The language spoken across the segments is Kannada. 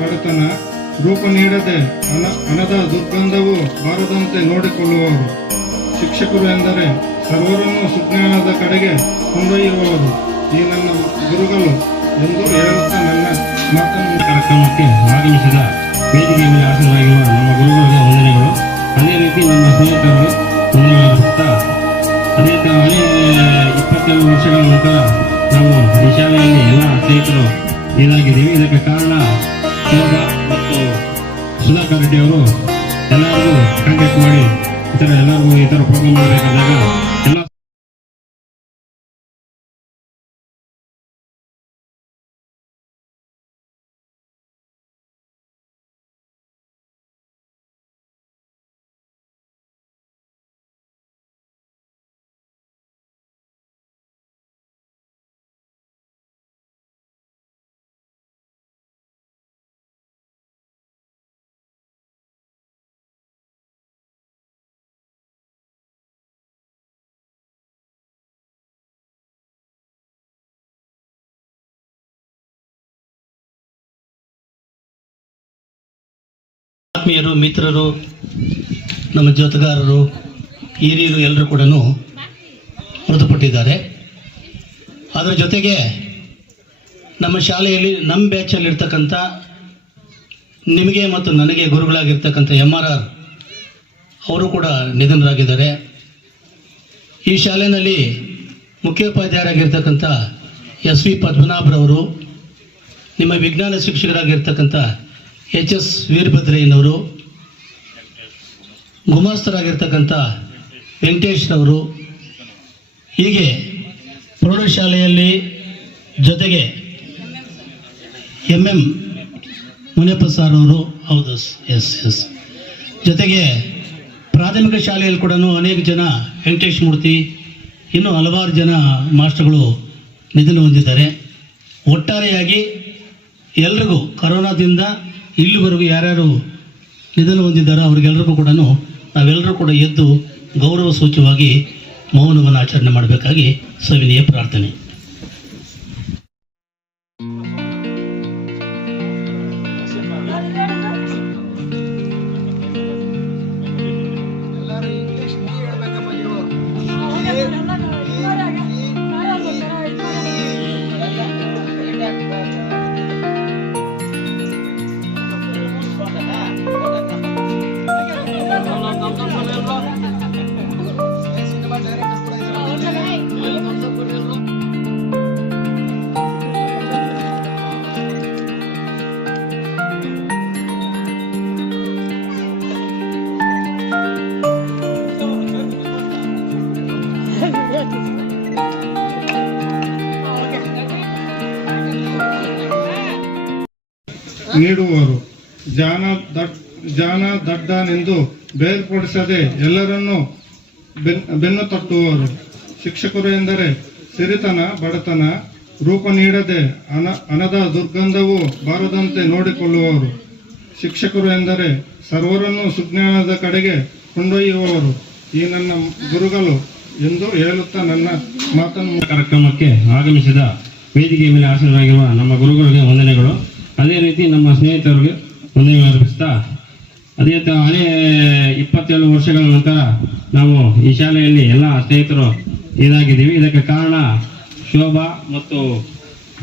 ಬಡತನ ರೂಪ ನೀಡದೆ ಹಣ ಹಣದ ದುರ್ಗಂಧವು ಬಾರದಂತೆ ನೋಡಿಕೊಳ್ಳುವವರು. ಶಿಕ್ಷಕರು ಎಂದರೆ ಸರ್ವರನ್ನು ಸುಜ್ಞಾನದ ಕಡೆಗೆ ಕೊಂಡೊಯ್ಯುವವರು. ಈ ನನ್ನ ಗುರುಗಳು ಎಂದು ಹೇಳುತ್ತಾ ನನ್ನ ಮಾತನ್ನು ಕಾರ್ಯಕ್ರಮಕ್ಕೆ ಆಗಮಿಸಿದ ವೇದಿಕೆಯಲ್ಲಿ ಮೇಲೆ ನಮ್ಮ ಗುರುಗಳಿಗೆ ವಂದನೆಗಳು. ಅದೇ ರೀತಿ ನಮ್ಮ ಸ್ನೇಹಿತರು ವಂದನೆಗಳಿಸುತ್ತಾ ಅದೇ ಅನೇಕ ಇಪ್ಪತ್ತೆರಡು ವರ್ಷಗಳ ನಂತರ ನಾವು ಈ ಶಾಲೆಯಲ್ಲಿ ಎಲ್ಲ ಸ್ನೇಹಿತರು ಇದಾಗಿದ್ದೀವಿ ಇದಕ್ಕೆ ಕಾರಣ ಶೋಭಾ ಮತ್ತು ಸುಧಾಕರ್ ರೆಡ್ಡಿ ಅವರು ಎಲ್ಲರಿಗೂ ಕಾಂಟ್ಯಾಕ್ಟ್ ಮಾಡಿ ಈ ಥರ ಎಲ್ಲರಿಗೂ ಈ ಥರ ಪ್ರೋಗ್ರಾಮ್ ಮಾಡಬೇಕಾದಾಗ ಆತ್ಮೀಯರು, ಮಿತ್ರರು, ನಮ್ಮ ಜೊತೆಗಾರರು, ಹಿರಿಯರು ಎಲ್ಲರೂ ಕೂಡ ಮೃತಪಟ್ಟಿದ್ದಾರೆ. ಅದರ ಜೊತೆಗೆ ನಮ್ಮ ಶಾಲೆಯಲ್ಲಿ ನಮ್ಮ ಬ್ಯಾಚಲ್ಲಿರ್ತಕ್ಕಂಥ ನಿಮಗೆ ಮತ್ತು ನನಗೆ ಗುರುಗಳಾಗಿರ್ತಕ್ಕಂಥ ಎಂ ಆರ್ ಆರ್ ಅವರು ಕೂಡ ನಿಧನರಾಗಿದ್ದಾರೆ. ಈ ಶಾಲೆಯಲ್ಲಿ ಮುಖ್ಯೋಪಾಧ್ಯಾಯರಾಗಿರ್ತಕ್ಕಂಥ ಎಸ್ ವಿ ಪದ್ಮನಾಭರವರು, ನಿಮ್ಮ ವಿಜ್ಞಾನ ಶಿಕ್ಷಕರಾಗಿರ್ತಕ್ಕಂಥ ಎಚ್ ಎಸ್ ವೀರಭದ್ರಯ್ಯನವರು ಗುಮಾಸ್ತರಾಗಿರ್ತಕ್ಕಂಥ ವೆಂಕಟೇಶ್ನವರು, ಹೀಗೆ ಪ್ರೌಢಶಾಲೆಯಲ್ಲಿ ಜೊತೆಗೆ ಎಂ ಎಂ ಮುನಿಯಪ್ಪ ಸರ್ ಅವರು ಹೌದು ಎಸ್ ಎಸ್ ಜೊತೆಗೆ ಪ್ರಾಥಮಿಕ ಶಾಲೆಯಲ್ಲಿ ಕೂಡ ಅನೇಕ ಜನ ವೆಂಕಟೇಶ್ ಮೂರ್ತಿ, ಇನ್ನೂ ಹಲವಾರು ಜನ ಮಾಸ್ಟರ್ಗಳು ನಿಧನ ಹೊಂದಿದ್ದಾರೆ. ಒಟ್ಟಾರೆಯಾಗಿ ಎಲ್ರಿಗೂ ಕರೋನಾದಿಂದ ಇಲ್ಲಿವರೆಗೂ ಯಾರ್ಯಾರು ನಿಧನ ಹೊಂದಿದ್ದಾರೋ ಅವ್ರಿಗೆಲ್ಲರಿಗೂ ಕೂಡ ನಾವೆಲ್ಲರೂ ಕೂಡ ಎದ್ದು ಗೌರವ ಸೂಚವಾಗಿ ಮೌನವನ್ನು ಆಚರಣೆ ಮಾಡಬೇಕಾಗಿ ಸವಿನಿಯ ಪ್ರಾರ್ಥನೆ. ದಡ್ಡನೆಂದು ಬೇರ್ಪಡಿಸದೆ ಎಲ್ಲರನ್ನೂ ಬೆನ್- ಬೆನ್ನು ತಟ್ಟುವರು. ಶಿಕ್ಷಕರು ಎಂದರೆ ಸಿರಿತನ, ಬಡತನ, ರೂಪ ನೀಡದೆ ಅನ ಹಣದ ದುರ್ಗಂಧವು ಬಾರದಂತೆ ನೋಡಿಕೊಳ್ಳುವವರು ಶಿಕ್ಷಕರು ಎಂದರೆ ಸರ್ವರನ್ನು ಸುಜ್ಞಾನದ ಕಡೆಗೆ ಕೊಂಡೊಯ್ಯುವವರು. ಈ ನನ್ನ ಗುರುಗಳು ಎಂದು ಹೇಳುತ್ತಾ ನನ್ನ ಮಾತನ್ನು ಕಾರ್ಯಕ್ರಮಕ್ಕೆ ಆಗಮಿಸಿದ ವೇದಿಕೆ ಮೇಲೆ ಆಸನರಾಗಿರುವ ನಮ್ಮ ಗುರುಗಳಿಗೆ ವಂದನೆಗಳು. ಅದೇ ರೀತಿ ನಮ್ಮ ಸ್ನೇಹಿತರಿಗೆ ವಂದನೆಗಳು ಅರ್ಪಿಸ್ತಾ ಅದೇ ಹಳೆ ಇಪ್ಪತ್ತೇಳು ವರ್ಷಗಳ ನಂತರ ನಾವು ಈ ಶಾಲೆಯಲ್ಲಿ ಎಲ್ಲ ಸ್ನೇಹಿತರು ಇದಾಗಿದ್ದೀವಿ. ಇದಕ್ಕೆ ಕಾರಣ ಶೋಭಾ ಮತ್ತು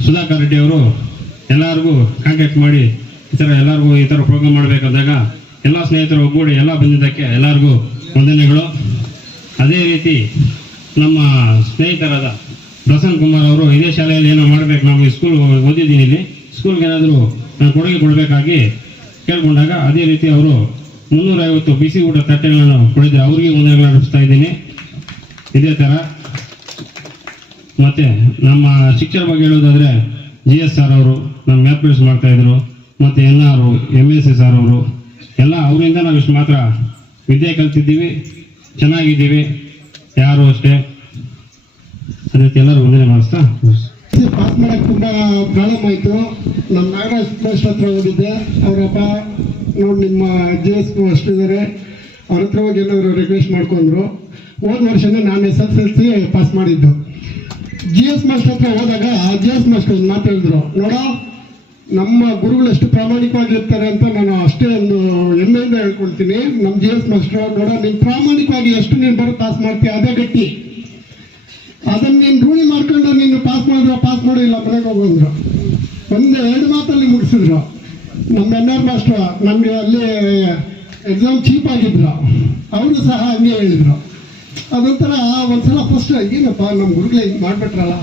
ಸುಧಾಕರ್ ರೆಡ್ಡಿ ಅವರು ಎಲ್ಲರಿಗೂ ಕಾಂಟ್ಯಾಕ್ಟ್ ಮಾಡಿ ಈ ಥರ ಎಲ್ಲರಿಗೂ ಈ ಥರ ಪ್ರೋಗ್ರಾಮ್ ಮಾಡಬೇಕಾದಾಗ ಎಲ್ಲ ಸ್ನೇಹಿತರು ಒಗ್ಗೂಡಿ ಎಲ್ಲ ಬಂದಿದ್ದಕ್ಕೆ ಎಲ್ಲರಿಗೂ ವಂದನೆಗಳು. ಅದೇ ರೀತಿ ನಮ್ಮ ಸ್ನೇಹಿತರಾದ ಪ್ರಸನ್ನ ಕುಮಾರ್ ಅವರು ಇದೇ ಶಾಲೆಯಲ್ಲಿ ಏನೋ ಮಾಡ್ಬೇಕು, ನಾವು ಸ್ಕೂಲ್ ಓದಿದ್ದೀನಿ ಇಲ್ಲಿ. ಸ್ಕೂಲ್ಗೆ ಏನಾದರೂ ನಾನು ಕೊಡುಗೆ ಕೊಡಬೇಕಾಗಿ ಕೇಳ್ಕೊಂಡಾಗ ಅದೇ ರೀತಿ ಅವರು ಮುನ್ನೂರೈವತ್ತು ಬಿಸಿ ಊಟ ತಟ್ಟೆಗಳನ್ನು ಕೊಡಿದ್ರೆ ಅವರಿಗೆ ಮುಂದೆ ಇದ್ದೀನಿ. ಇದೇ ಥರ ಮತ್ತೆ ನಮ್ಮ ಶಿಕ್ಷಣ ಬಗ್ಗೆ ಹೇಳೋದಾದ್ರೆ ಜಿ ಎಸ್ ಆರ್ ಅವರು ನಮ್ಮ ಮ್ಯಾಥಮೆಟಿಕ್ಸ್ ಮಾಡ್ತಾ ಇದ್ರು. ಮತ್ತೆ N R M S C R ಅವರು, ಎಲ್ಲ ಅವರಿಂದ ನಾವು ಇಷ್ಟು ಮಾತ್ರ ವಿದ್ಯೆ ಕಲ್ತಿದ್ದೀವಿ. ಚೆನ್ನಾಗಿದ್ದೀವಿ. ಯಾರು ಅಷ್ಟೇ. ಅದೇ ಎಲ್ಲರೂ ವಂದನೆ ಮಾಡಿಸ್ತಾ ಪಾಸ್ ಮಾಡೋಕ್ಕೆ ತುಂಬಾ ಪ್ರಾಬ್ಲಮ್ ಆಯ್ತು. ನಮ್ಮ ನಾಗರಾಜ್ ಪೋಸ್ಟ್ ಹತ್ರ ಹೋಗಿದ್ದೆ. ಅವರಪ್ಪ, ನೋಡಿ ನಿಮ್ಮ ಜಿ ಎಸ್ ಅಷ್ಟು ಅವ್ರ ಹತ್ರ ಹೋಗಿ ಎಲ್ಲರೂ ರಿಕ್ವೆಸ್ಟ್ ಮಾಡ್ಕೊಂಡ್ರು. ಹೋದ ವರ್ಷನೇ ನಾನು S S L C pass ಮಾಡಿದ್ದು. ಜಿ ಎಸ್ ಮಾಸ್ಟರ್ ಹತ್ರ ಹೋದಾಗ ಜಿ ಎಸ್ ಮಾಸ್ಟರ್ ಒಂದು ಮಾತು ಹೇಳಿದ್ರು. ನೋಡೋ, ನಮ್ಮ ಗುರುಗಳು ಎಷ್ಟು ಪ್ರಾಮಾಣಿಕವಾಗಿರ್ತಾರೆ ಅಂತ ನಾನು ಅಷ್ಟೇ ಒಂದು ಹೆಮ್ಮೆಯಿಂದ ಹೇಳ್ಕೊಳ್ತೀನಿ. ನಮ್ಮ ಜಿ ಎಸ್ ಮಾಸ್ಟರ್ ನೋಡೋ, ನೀನು ಪ್ರಾಮಾಣಿಕವಾಗಿ ಎಷ್ಟು ನೀನು ಬರೋ ಪಾಸ್ ಮಾಡ್ತೀಯ ಅದೇ ಗಟ್ಟಿ. ಅದನ್ನ ನೀನು ರೂಢಿ ಮಾಡ್ಕೊಂಡು ನೀನು ಪಾಸ್ ಮಾಡಿದ್ರ ಪಾಸ್ ಮಾಡಿಲ್ಲ ಮನೆಗೆ ಹೋಗೋದ್ರು ಒಂದು ಎರಡು ಮಾತಲ್ಲಿ ಮುಗಿಸಿದ್ರು. ನಮ್ಮ ಎನ್ ಆರ್ ಮಾಸ್ಟರ್ ನಮಗೆ ಅಲ್ಲಿ ಎಕ್ಸಾಮ್ ಚೀಪ್ ಆಗಿದ್ರು. ಅವರು ಸಹ ಹಂಗೆ ಹೇಳಿದ್ರು. ಅದೊಂಥರ ಒಂದ್ಸಲ ಫಸ್ಟ್ ಏನಪ್ಪ ನಮ್ಮ ಗುರುಗಳು ಹಿಂಗೆ ಮಾಡ್ಬಿಟ್ರಲ್ಲ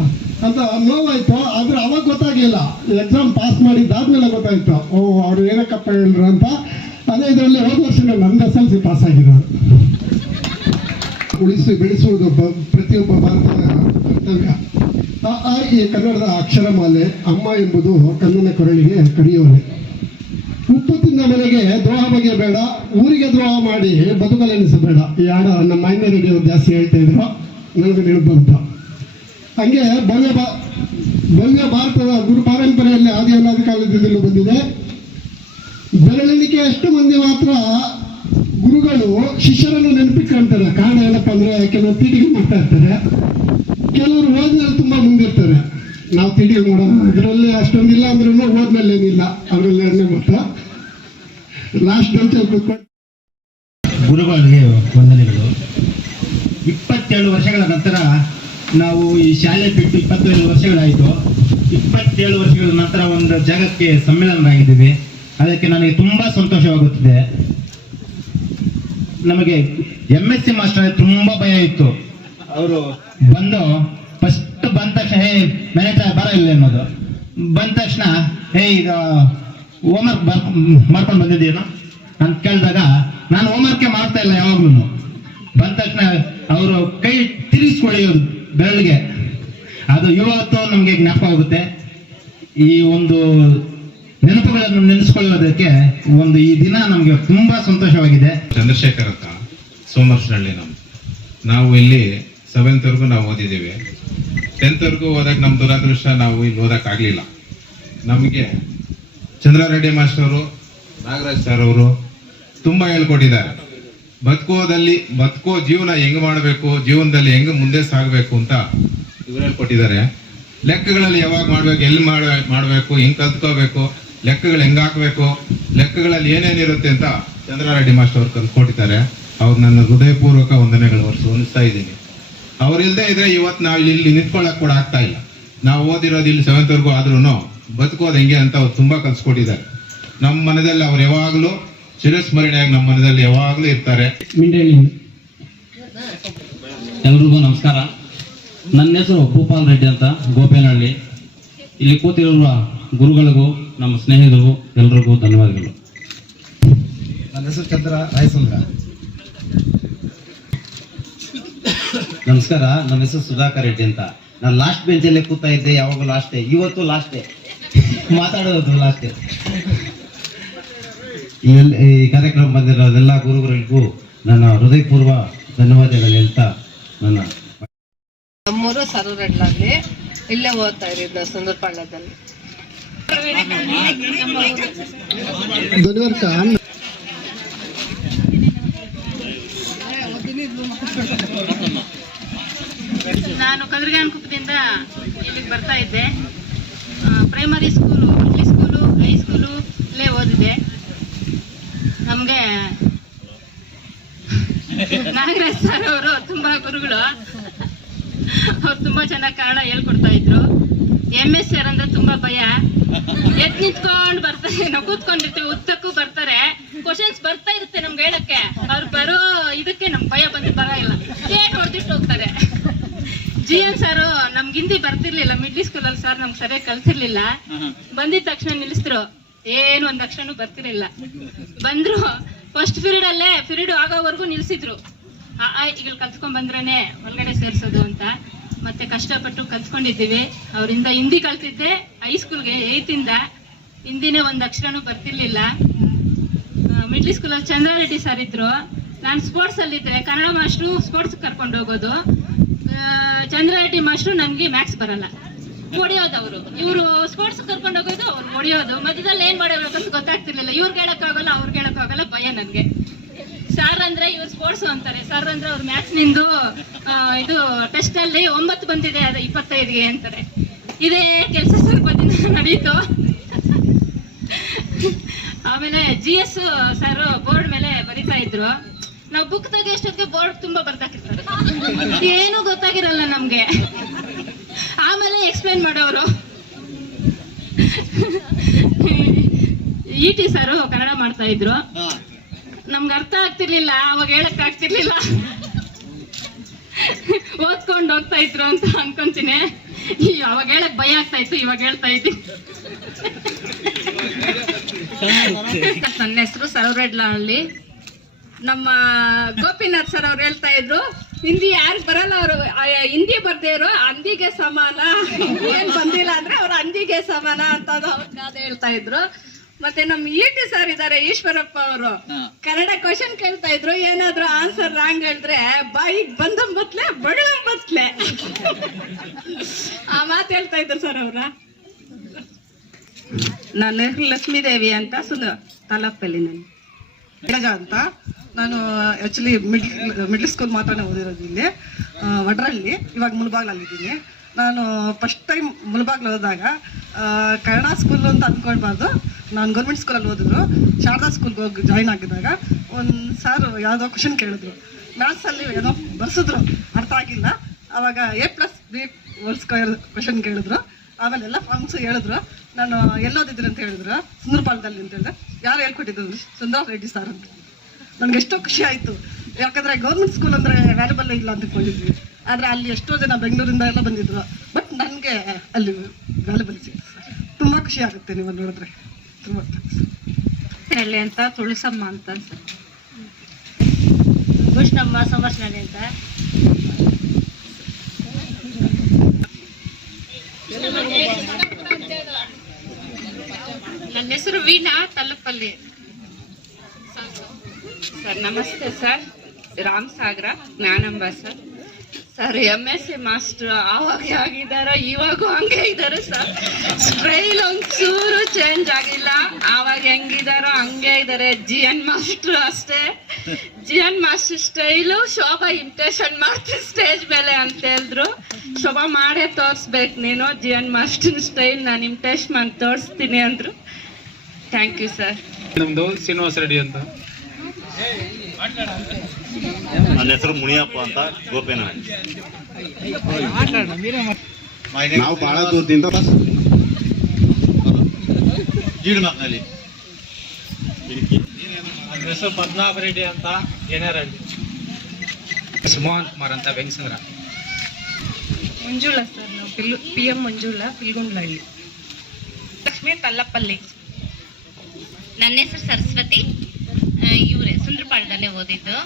ಅಂತ ನೋವಾಯ್ತು, ಆದ್ರೆ ಅವಾಗ ಗೊತ್ತಾಗ್ಲಿಲ್ಲ. ಎಕ್ಸಾಮ್ ಪಾಸ್ ಮಾಡಿದ್ದಾದ್ಮೇಲೆ ಗೊತ್ತಾಯ್ತು. ಓ, ಅವ್ರು ಏನಕ್ಕಪ್ಪ ಹೇಳಿದ್ರು ಅಂತ. ಅದೇ ಇದರಲ್ಲಿ ಹೋದ ವರ್ಷ ನನ್ನ ಎಸ್ ಎಲ್ ಸಿ ಪಾಸ್ ಆಗಿರೋದು. ಉಳಿಸಿ ಬೆಳೆಸುವುದು ಪ್ರತಿಯೊಬ್ಬ ಭಾರತದ ಕರ್ತವ್ಯ. ಆ ಆ, ಈ ಕನ್ನಡದ ಅಕ್ಷರಮಾಲೆ ಅಮ್ಮ ಎಂಬುದು ಕನ್ನಡ ಕೊರಳಿಗೆ ಕಡಿಯೋಲೆ ಉಪ್ಪು ತಿಂದ ಮನೆಗೆ ದ್ರೋಹ ಬಗ್ಗೆ ಬೇಡ ಊರಿಗೆ ದ್ರೋಹ ಮಾಡಿ ಬದುಕಲೆನಿಸಬೇಡ. ಈ ನಮ್ಮ ಮೈನ ರೇಡಿಯೋ ಜಾಸ್ತಿ ಹೇಳ್ತಾ ಇದ್ರು, ನನಗೆ ನೆನಪು ಹಂಗೆ ಬಲ್ಯ ಬಾ ಭವ್ಯ ಭಾರತದ ಗುರು ಪಾರಂಪರೆಯಲ್ಲಿ ಆದಿ ಅನಾದಿ ಕಾಲದಿಂದಲೂ ಬಂದಿದೆ. ಬೆರಳೆಣಿಕೆ ಅಷ್ಟು ಮಂದಿ ಮಾತ್ರ ಗುರುಗಳು ಶಿಷ್ಯರನ್ನು ಕಾಣ್ತಾರೆ ಕಾರಣ ಏನಪ್ಪ ಅಂದ್ರೆ ಕೆಲವರು ತಿಟಿಗೆ ಮಾಡ್ತಾ ಇರ್ತಾರೆ. ಕೆಲವರು ಓದಿನಲ್ಲಿ ತುಂಬಾ ಮುಂದಿರ್ತಾರೆ. ನಾವು ತಿಡಿಗೆ ನೋಡೋಣ. ಇದರಲ್ಲಿ ಅಷ್ಟೊಂದಿಲ್ಲ ಅಂದ್ರೂ ಓದ್ಮೇಲೆ ಏನಿಲ್ಲ. ಅವರಲ್ಲಿ ಎರಡನೇ ಮಾತ್ರ ಲಾಸ್ಟ್ ಅಂತ ಕೂತ್ಕೊಂಡು ಗುರುಗಳಿಗೆ ವಂದನೆಗಳು. ಇಪ್ಪತ್ತೇಳು ವರ್ಷಗಳ ನಂತರ ನಾವು ಈ ಶಾಲೆ ಬಿಟ್ಟು ಇಪ್ಪತ್ತೇಳು ವರ್ಷಗಳಾಯಿತು. ಇಪ್ಪತ್ತೇಳು ವರ್ಷಗಳ ನಂತರ ಒಂದು ಜಾಗಕ್ಕೆ ಸಮ್ಮೇಳನರಾಗಿದ್ದೀವಿ. ಅದಕ್ಕೆ ನನಗೆ ತುಂಬಾ ಸಂತೋಷವಾಗುತ್ತಿದೆ. ನಮಗೆ ಎಂ ಎಸ್ ಸಿ ಮಾಸ್ಟರ್ ತುಂಬಾ ಭಯ ಇತ್ತು. ಅವರು ಬಂದು ಫಸ್ಟ್ ಬಂದ ತಕ್ಷಣ ಹೇ ಮ್ಯಾನೇಜರ್ ಬರ ಇಲ್ಲ ಅನ್ನೋದು. ಬಂದ ತಕ್ಷಣ ಹೇ ಈಗ ಹೋಮ್ವರ್ಕ್ ಬರ್ ಮಾಡ್ಕೊಂಡು ಬಂದಿದ್ದೀನೋ ಅಂತ ಕೇಳಿದಾಗ ನಾನು ಹೋಮ್ವರ್ಕೆ ಮಾಡ್ತಾ ಇಲ್ಲ ಯಾವಾಗ್ಲೂ ಬಂದ ತಕ್ಷಣ ಅವರು ಕೈ ತಿರುಗಿಸ್ಕೊಳ್ಳಿ ಬೆರಳಿಗೆ. ಅದು ಇವತ್ತು ನಮಗೆ ಜ್ಞಾಪಕ ಆಗುತ್ತೆ ಈ ಒಂದು ನೆನಪುಗಳನ್ನು ನೆನೆಸ್ಕೊಳ್ಳೋದಕ್ಕೆ ಒಂದು ಈ ದಿನ ನಮಗೆ ತುಂಬಾ ಸಂತೋಷವಾಗಿದೆ. ಚಂದ್ರಶೇಖರ್ ಅಂತ ಸೋಮರ್ಸ್ನಳ್ಳಿ ನಮ್ದು ನಾವು ಇಲ್ಲಿ ಸೆವೆಂತ್ವರೆಗೂ ನಾವು ಓದಿದ್ದೀವಿ. ಟೆಂತ್ವರೆಗೂ ಓದಕ್ಕೆ ನಮ್ಮ ದುರಾದೃಷ್ಟ ನಾವು ಇಲ್ಲಿ ಓದಕ್ ಆಗ್ಲಿಲ್ಲ. ನಮಗೆ ಚಂದ್ರಾರೆಡ್ಡಿ ಮಾಸ್ಟರ್ ಅವರು, ನಾಗರಾಜ್ ಸರ್ ಅವರು ತುಂಬಾ ಹೇಳ್ಕೊಟ್ಟಿದ್ದಾರೆ. ಬದುಕೋದಲ್ಲಿ, ಬದುಕೋ ಜೀವನ ಹೆಂಗ್ ಮಾಡಬೇಕು, ಜೀವನದಲ್ಲಿ ಹೆಂಗೆ ಮುಂದೆ ಸಾಗಬೇಕು ಅಂತ ಇವ್ರು ಹೇಳ್ಕೊಟ್ಟಿದ್ದಾರೆ. ಲೆಕ್ಕಗಳಲ್ಲಿ ಯಾವಾಗ ಮಾಡ್ಬೇಕು, ಎಲ್ಲಿ ಮಾಡಬೇಕು, ಹೆಂಗ್ ಕಲ್ತ್ಕೋಬೇಕು ಲೆಕ್ಕಗಳು ಹೆಂಗ್ ಹಾಕ್ಬೇಕು ಲೆಕ್ಕಗಳಲ್ಲಿ ಏನೇನಿರುತ್ತೆ ಅಂತ ಚಂದ್ರಾರೆಡ್ಡಿ ಮಾಸ್ಟರ್ ಅವ್ರು ಕಲ್ತ್ಕೊಟ್ಟಿದ್ದಾರೆ ಅವ್ರು ನನ್ನ ಹೃದಯಪೂರ್ವಕ ವಂದನೆಗಳು ವರ್ಷ ಹೊಂದಿಸ್ತಾ ಇದ್ದೀನಿ. ಅವರಿಲ್ಲದೆ ಇದ್ರೆ ಇವತ್ತು ನಾವು ಇಲ್ಲಿ ನಿಂತ್ಕೊಳ್ಳಕ್ ಕೂಡ ಆಗ್ತಾ ಇಲ್ಲ. ನಾವು ಓದಿರೋದು ಇಲ್ಲಿ ಸೆವೆಂತ್ವರೆಗೂ ಆದ್ರೂ ಬದುಕೋದು ಹೆಂಗೆ ಅಂತ ಅವ್ರು ತುಂಬಾ ಕಲ್ಸ್ಕೊಟ್ಟಿದ್ದಾರೆ. ನಮ್ಮ ಮನದಲ್ಲಿ ಅವ್ರು ಯಾವಾಗಲೂ ಚಿರಸ್ಮರಣೆಯಾಗಿ ನಮ್ಮ ಮನದಲ್ಲಿ ಯಾವಾಗಲೂ ಇರ್ತಾರೆ. ಎಲ್ರಿಗೂ ನಮಸ್ಕಾರ. ನನ್ನ ಹೆಸರು ಭೂಪಾಲ್ ರೆಡ್ಡಿ ಅಂತ ಗೋಪೇನಹಳ್ಳಿ. ಇಲ್ಲಿ ಕೂತಿರುವ ಗುರುಗಳಿಗೂ ನಮ್ಮ ಸ್ನೇಹಿತರು ಎಲ್ರಿಗೂ ಧನ್ಯವಾದಗಳು. ನನ್ನ ಹೆಸರು ಚಂದ್ರ ರಾಯಸಂದ್ರ ನಮಸ್ಕಾರ ನನ್ನ ಹೆಸರು ಸುಧಾಕರ್ ರೆಡ್ಡಿ ಅಂತ. ನಾನು ಲಾಸ್ಟ್ ಬೆಂಚಲ್ಲೇ ಕೂತಾ ಇದ್ದೆ ಯಾವಾಗಲೂ ಲಾಸ್ಟೇ ಇವತ್ತು ಲಾಸ್ಟೇ ಮಾತಾಡೋದು ಲಾಸ್ಟೇ ಈ ಕಾರ್ಯಕ್ರಮ ಬಂದಿರೋದೆಲ್ಲ ಗುರುಗಳಿಗೂ ನನ್ನ ಹೃದಯಪೂರ್ವ ಧನ್ಯವಾದಗಳು ಹೇಳ್ತಾ ನನ್ನ ನಮ್ಮೂರು ಸರರಡ್ಲಲ್ಲಿ ಇಲ್ಲೇ ಓದ್ತಾ ಇರೋದು ಸುಂದರಪಾಳ್ಯದಲ್ಲಿ ಧ್ವನಿವರ್ಕ ಕದ್ರಿಗಾನ್ ಕುಪ್ಪದಿಂದ ಇಲ್ಲಿಗೆ ಬರ್ತಾ ಇದ್ದೆ. Primary school middle school high school ಇಲ್ಲೇ ಓದಿದೆ. ನಮಗೆ ನಾಗರಾಜ್ ಸರ್ ಅವರು ತುಂಬ ಗುರುಗಳು. ಅವ್ರು ತುಂಬ ಚೆನ್ನಾಗಿ ಕನ್ನಡ ಹೇಳ್ಕೊಡ್ತಾ ಇದ್ರು. ಎಂ ಎಸ್ ಸರ್ ಅಂದ್ರೆ ತುಂಬ ಭಯ. ಎದ್ ನಿಂತ್ಕೊಂಡು ಬರ್ತಾರೆ ನಾವು ಕೂತ್ಕೊಂಡಿರ್ತೀವಿ ಉದ್ದಕ್ಕೂ ಬರ್ತಾರೆ. ಕ್ವಶನ್ಸ್ ಬರ್ತಾ ಇರುತ್ತೆ ನಮ್ಗೆ ಹೇಳಕ್ಕೆ. ಅವ್ರು ಬರೋ ಇದಕ್ಕೆ ನಮ್ ಭಯ ಬಂದು ಬರ ಇಲ್ಲ ಏನ್ ಹೊಡೆದಿಟ್ಟು ಹೋಗ್ತಾರೆ. ಜಿ ಎನ್ ಸರ್ ನಮ್ಗೆ ಹಿಂದಿ ಬರ್ತಿರ್ಲಿಲ್ಲ ಮಿಡ್ಲ್ ಸ್ಕೂಲಲ್ಲಿ ಸರ್ ನಮ್ಗೆ ಸರಿಯಾಗಿ ಕಲ್ತಿರ್ಲಿಲ್ಲ. ಬಂದಿದ ತಕ್ಷಣ ನಿಲ್ಲಿಸಿದ್ರು ಏನು ಒಂದ್ ತಕ್ಷಣ ಬರ್ತಿರ್ಲಿಲ್ಲ. ಬಂದ್ರು ಫಸ್ಟ್ ಪಿರಿಯಡ್ ಅಲ್ಲೇ ಪಿರಿಯಡ್ ಆಗೋವರೆಗೂ ನಿಲ್ಸಿದ್ರು. ಈಗಳು ಕಲ್ತ್ಕೊಂಡ್ ಬಂದ್ರೇನೆ ಒಳಗಡೆ ಸೇರ್ಸೋದು ಅಂತ. ಮತ್ತೆ ಕಷ್ಟಪಟ್ಟು ಕಲ್ತ್ಕೊಂಡಿದ್ದೀವಿ. ಅವರಿಂದ ಹಿಂದಿ ಕಲ್ತಿದ್ದೆ ಹೈಸ್ಕೂಲ್ಗೆ ಏಯ್ತಿಂದ ಹಿಂದಿನೇ ಒಂದು ಅಕ್ಷರನೂ ಬರ್ತಿರ್ಲಿಲ್ಲ. ಮಿಡ್ಲ್ ಸ್ಕೂಲಲ್ಲಿ ಚಂದ್ರಾರೆಡ್ಡಿ ಸರ್ ಇದ್ರು. ನಾನು ಸ್ಪೋರ್ಟ್ಸ್ ಅಲ್ಲಿದ್ದೆ ಕನ್ನಡ ಮಾಸ್ಟ್ರು ಸ್ಪೋರ್ಟ್ಸ್ ಕರ್ಕೊಂಡು ಹೋಗೋದು. ಚಂದ್ರಾರೆಡ್ಡಿ ಮಾಸ್ಟ್ರು ನನಗೆ ಮ್ಯಾಥ್ಸ್ ಬರಲ್ಲ. ಹೊಡೆಯೋದು ಅವರು. ಇವರು ಸ್ಪೋರ್ಟ್ಸ್ ಕರ್ಕೊಂಡು ಹೋಗೋದು, ಅವ್ರು ಹೊಡಿಯೋದು ಮಧ್ಯದಲ್ಲಿ ಏನು ಮಾಡಬೇಕು ಅಂತ ಗೊತ್ತಾಗ್ತಿರ್ಲಿಲ್ಲ. ಇವ್ರಿಗೆ ಹೇಳೋಕ್ಕಾಗಲ್ಲ ಅವ್ರಿಗೆ ಹೇಳೋಕ್ಕಾಗಲ್ಲ ಭಯ ನನಗೆ ಸರ್ ಅಂದ್ರೆ ಇವ್ರು ಸ್ಪೋರ್ಟ್ಸ್ ಅಂತಾರೆ. ಸರ್ ಅಂದ್ರೆ ಅವ್ರ ಮ್ಯಾಥ್ಸ್ ನಿಂದು ಇದು ಟೆಸ್ಟ್ ಅಲ್ಲಿ ಒಂಬತ್ತು ಬಂದಿದೆ, ಅದು ಇಪ್ಪತ್ತೈದಿಗೆ ಅಂತಾರೆ. ಇದೇ ಕೆಲಸ ಸ್ವಲ್ಪ ದಿನ ನಡೀತು. ಆಮೇಲೆ ಜಿ ಎಸ್ ಸರ್ ಬೋರ್ಡ್ ಮೇಲೆ ಬರಿತಾ ಇದ್ರು. ನಾವು ಬುಕ್ ತೆಗೆ ಎಷ್ಟೊತ್ತಿಗೆ ಬೋರ್ಡ್ ತುಂಬಾ ಬರ್ದಾಕಿರ್ತಾರೆ ಏನು ಗೊತ್ತಾಗಿರಲ್ಲ ನಮ್ಗೆ. ಆಮೇಲೆ ಎಕ್ಸ್ಪ್ಲೈನ್ ಮಾಡೋರು. ಇ ಟಿ ಸರ್ ಕನ್ನಡ ಮಾಡ್ತಾ ಇದ್ರು. ನಮ್ಗೆ ಅರ್ಥ ಆಗ್ತಿರ್ಲಿಲ್ಲ, ಅವಾಗ ಹೇಳಕ್ ಆಗ್ತಿರ್ಲಿಲ್ಲ. ಓದ್ಕೊಂಡು ಹೋಗ್ತಾ ಇದ್ರು ಅಂತ ಅನ್ಕೊಂತೀನಿ. ಅವಾಗ ಹೇಳಕ್ ಭಯ ಆಗ್ತಾ ಇತ್ತು, ಇವಾಗ ಹೇಳ್ತಾ ಇದ್ದೀನಿ. ನನ್ನ ಹೆಸರು ಸರವರೆಡ್ಲಹಳ್ಳಿ ನಮ್ಮ ಗೋಪಿನಾಥ್ ಸರ್ ಅವ್ರು ಹೇಳ್ತಾ ಇದ್ರು, ಹಿಂದಿ ಯಾರು ಬರಲ್ಲ ಅವರು ಹಿಂದಿ ಬರ್ದೇ ಇರೋ ಅಂದಿಗೆ ಸಮಾನ. ಏನ್ ಬಂದಿಲ್ಲ ಅಂದ್ರೆ ಅವ್ರ ಅಂದಿಗೆ ಸಮಾನ ಅಂತ ಅವ್ರ ಹೇಳ್ತಾ ಇದ್ರು. ಮತ್ತೆ ನಮ್ ಇ ಟಿ ಸರ್ ಇದಾರೆ ಈಶ್ವರಪ್ಪ ಅವರು. ಕನ್ನಡ ಕ್ವಶನ್ ಕೇಳ್ತಾ ಇದ್ರು ಏನಾದ್ರು ಆನ್ಸರ್ ರಾಂಗ್ ಹೇಳಿದ್ರೆ ಬಾಯಿಗ್ ಬಂದಂಬತ್ಲೆ ಬಡಂಬತ್ಲೆ ಆ ಮಾತು ಹೇಳ್ತಾ ಇದ್ರು ಸರ್ ಅವ್ರ. ನನ್ನ ಹೆಸರು ಲಕ್ಷ್ಮೀದೇವಿ ಅಂತ ಸುಂದ ತಾಲೂಕಲ್ಲಿ ನಾನು. ಶೈಲಜಾ ಅಂತ. ನಾನು ಆ್ಯಕ್ಚುಲಿ ಮಿಡ್ಲ್ ಮಿಡ್ಲ್ ಸ್ಕೂಲ್ ಮಾತ್ರ ಓದಿರೋದು ಇಲ್ಲಿ ವಡ್ರಲ್ಲಿ ಇವಾಗ ಮುಳಬಾಗ್ಲಲ್ಲಿದ್ದೀನಿ. ನಾನು ಫಸ್ಟ್ ಟೈಮ್ ಮುಳಬಾಗ್ಲು ಹೋದಾಗ ಕನ್ನಡ ಸ್ಕೂಲ್ ಅಂತ ಅಂದ್ಕೊಳ್ಬಾರ್ದು. ನಾನು ಗೌರ್ಮೆಂಟ್ ಸ್ಕೂಲಲ್ಲಿ ಓದಿದ್ರು, ಶಾರದಾ ಸ್ಕೂಲ್ಗೆ ಹೋಗಿ ಜಾಯ್ನ್ ಆಗಿದ್ದಾಗ ಒಂದು ಸಾರು ಯಾವುದೋ ಕ್ವಶನ್ ಕೇಳಿದ್ರು. ಮ್ಯಾಥ್ಸಲ್ಲಿ ಏನೋ ಬರ್ಸಿದ್ರು, ಅರ್ಥ ಆಗಿಲ್ಲ. ಆವಾಗ A plus B whole square question ಕೇಳಿದ್ರು. ಆಮೇಲೆ ಎಲ್ಲ ಫಾರ್ಮ್ಸು ಹೇಳಿದ್ರು. ನಾನು ಎಲ್ಲೋದಿದ್ರು ಅಂತ ಹೇಳಿದ್ರು. ಸುಂದರಪಾಲದಲ್ಲಿ ಅಂತ ಹೇಳಿದ್ರೆ. ಯಾರು ಹೇಳ್ಕೊಟ್ಟಿದ್ರು ಸುಂದರ ರೆಡ್ಡಿ ಸರ್ ಅಂತ. ನನಗೆ ಎಷ್ಟೋ ಖುಷಿ ಆಯಿತು. ಯಾಕಂದರೆ ಗೌರ್ಮೆಂಟ್ ಸ್ಕೂಲ್ ಅಂದರೆ ವ್ಯಾಲ್ಯೂಬಲ್ ಇಲ್ಲ ಅಂತ ಅಂದ್ಕೊಂಡಿದ್ವಿ ಆದರೆ ಅಲ್ಲಿ ಎಷ್ಟೋ ಜನ ಬೆಂಗಳೂರಿಂದ ಎಲ್ಲ ಬಂದಿದ್ರು. ಬಟ್ ನನಗೆ ಅಲ್ಲಿ ವ್ಯಾಲ್ಯೂಬಲ್ ಸಿಗುತ್ತೆ ತುಂಬ ಖುಷಿ ಆಗುತ್ತೆ ನೀವು ನೋಡಿದ್ರೆ. ಹಳ್ಳಿ ಅಂತ, ತುಳಸಮ್ಮ ಅಂತ. ಕೃಷ್ಣಮ್ಮ ಸಮರ್ಶನಳ್ಳಿ ಅಂತ. ನನ್ನ ಹೆಸರು ವೀಣಾ, ತಲುಪಲ್ಲಿ. ಸರ್, ನಮಸ್ತೆ sir. Ram Sagara Jnanamba sir. Sir M S C master ಆವಾಗ ಆಗಿದಾರ ಇವಾಗೂ ಹಂಗೆ ಇದಾರೆ ಸರ್ ಸ್ಟೈಲ್ ಒಂಚೂರು ಚೇಂಜ್ ಆಗಿಲ್ಲ. ಆವಾಗ ಹೆಂಗಿದಾರೋ ಹಂಗೆ ಇದ್ದಾರೆ. ಜಿ ಎನ್ ಮಾಸ್ಟರ್ ಅಷ್ಟೇ. G N master style Shobha impression ಮಾಡ್ತೀನಿ ಸ್ಟೇಜ್ ಮೇಲೆ ಅಂತ ಹೇಳಿದ್ರು. ಶೋಭಾ ಮಾಡೇ ತೋರಿಸ್ಬೇಕು ನೀನು. ಜಿ ಎನ್ ಮಾಸ್ಟರ್ ಸ್ಟೈಲ್ ನಾನು ಇಮಿಟೇಷನ್ ಮಾಡಿ ತೋರಿಸ್ತೀನಿ ಅಂದ್ರು. ಥ್ಯಾಂಕ್ ಯು ಸರ್ ನಮ್ದು ಶ್ರೀನಿವಾಸ ರೆಡ್ಡಿ ಅಂತ. ನನ್ನ ಹೆಸರು ಮುನಿಯಪ್ಪ ಅಂತ ಗೋಪಿನಾಥ್ ನಾವು ಬಹಳ ದೂರದಿಂದ ಜೀಡ್ಮಕ್ನಲ್ಲಿ ನನ್ನ ಹೆಸರು ಪದ್ಮನಾಭ ರೆಡ್ಡಿ ಅಂತ ಏನಾರಳ್ಳಿ ಮೋಹನ್ ಕುಮಾರ್ ಅಂತ ಬೆಂಗಸಂದ್ರ ಮಂಜುಳಾ ಸರ್ ನಾವು ಪಿಲ್ಲು ಪಿ ಎಂ ಮಂಜುಳಾ ಪಿಲ್ಗುಂಡ್ಲಹಳ್ಳಿ ಲಕ್ಷ್ಮೀ ತಲ್ಲಪಲ್ಲಿ ನನ್ನ ಹೆಸರು ಸರಸ್ವತಿ. ಇವರೇ ಸುಂದರಪಾಳ್ಯದಲ್ಲೇ ಓದಿದ್ದು.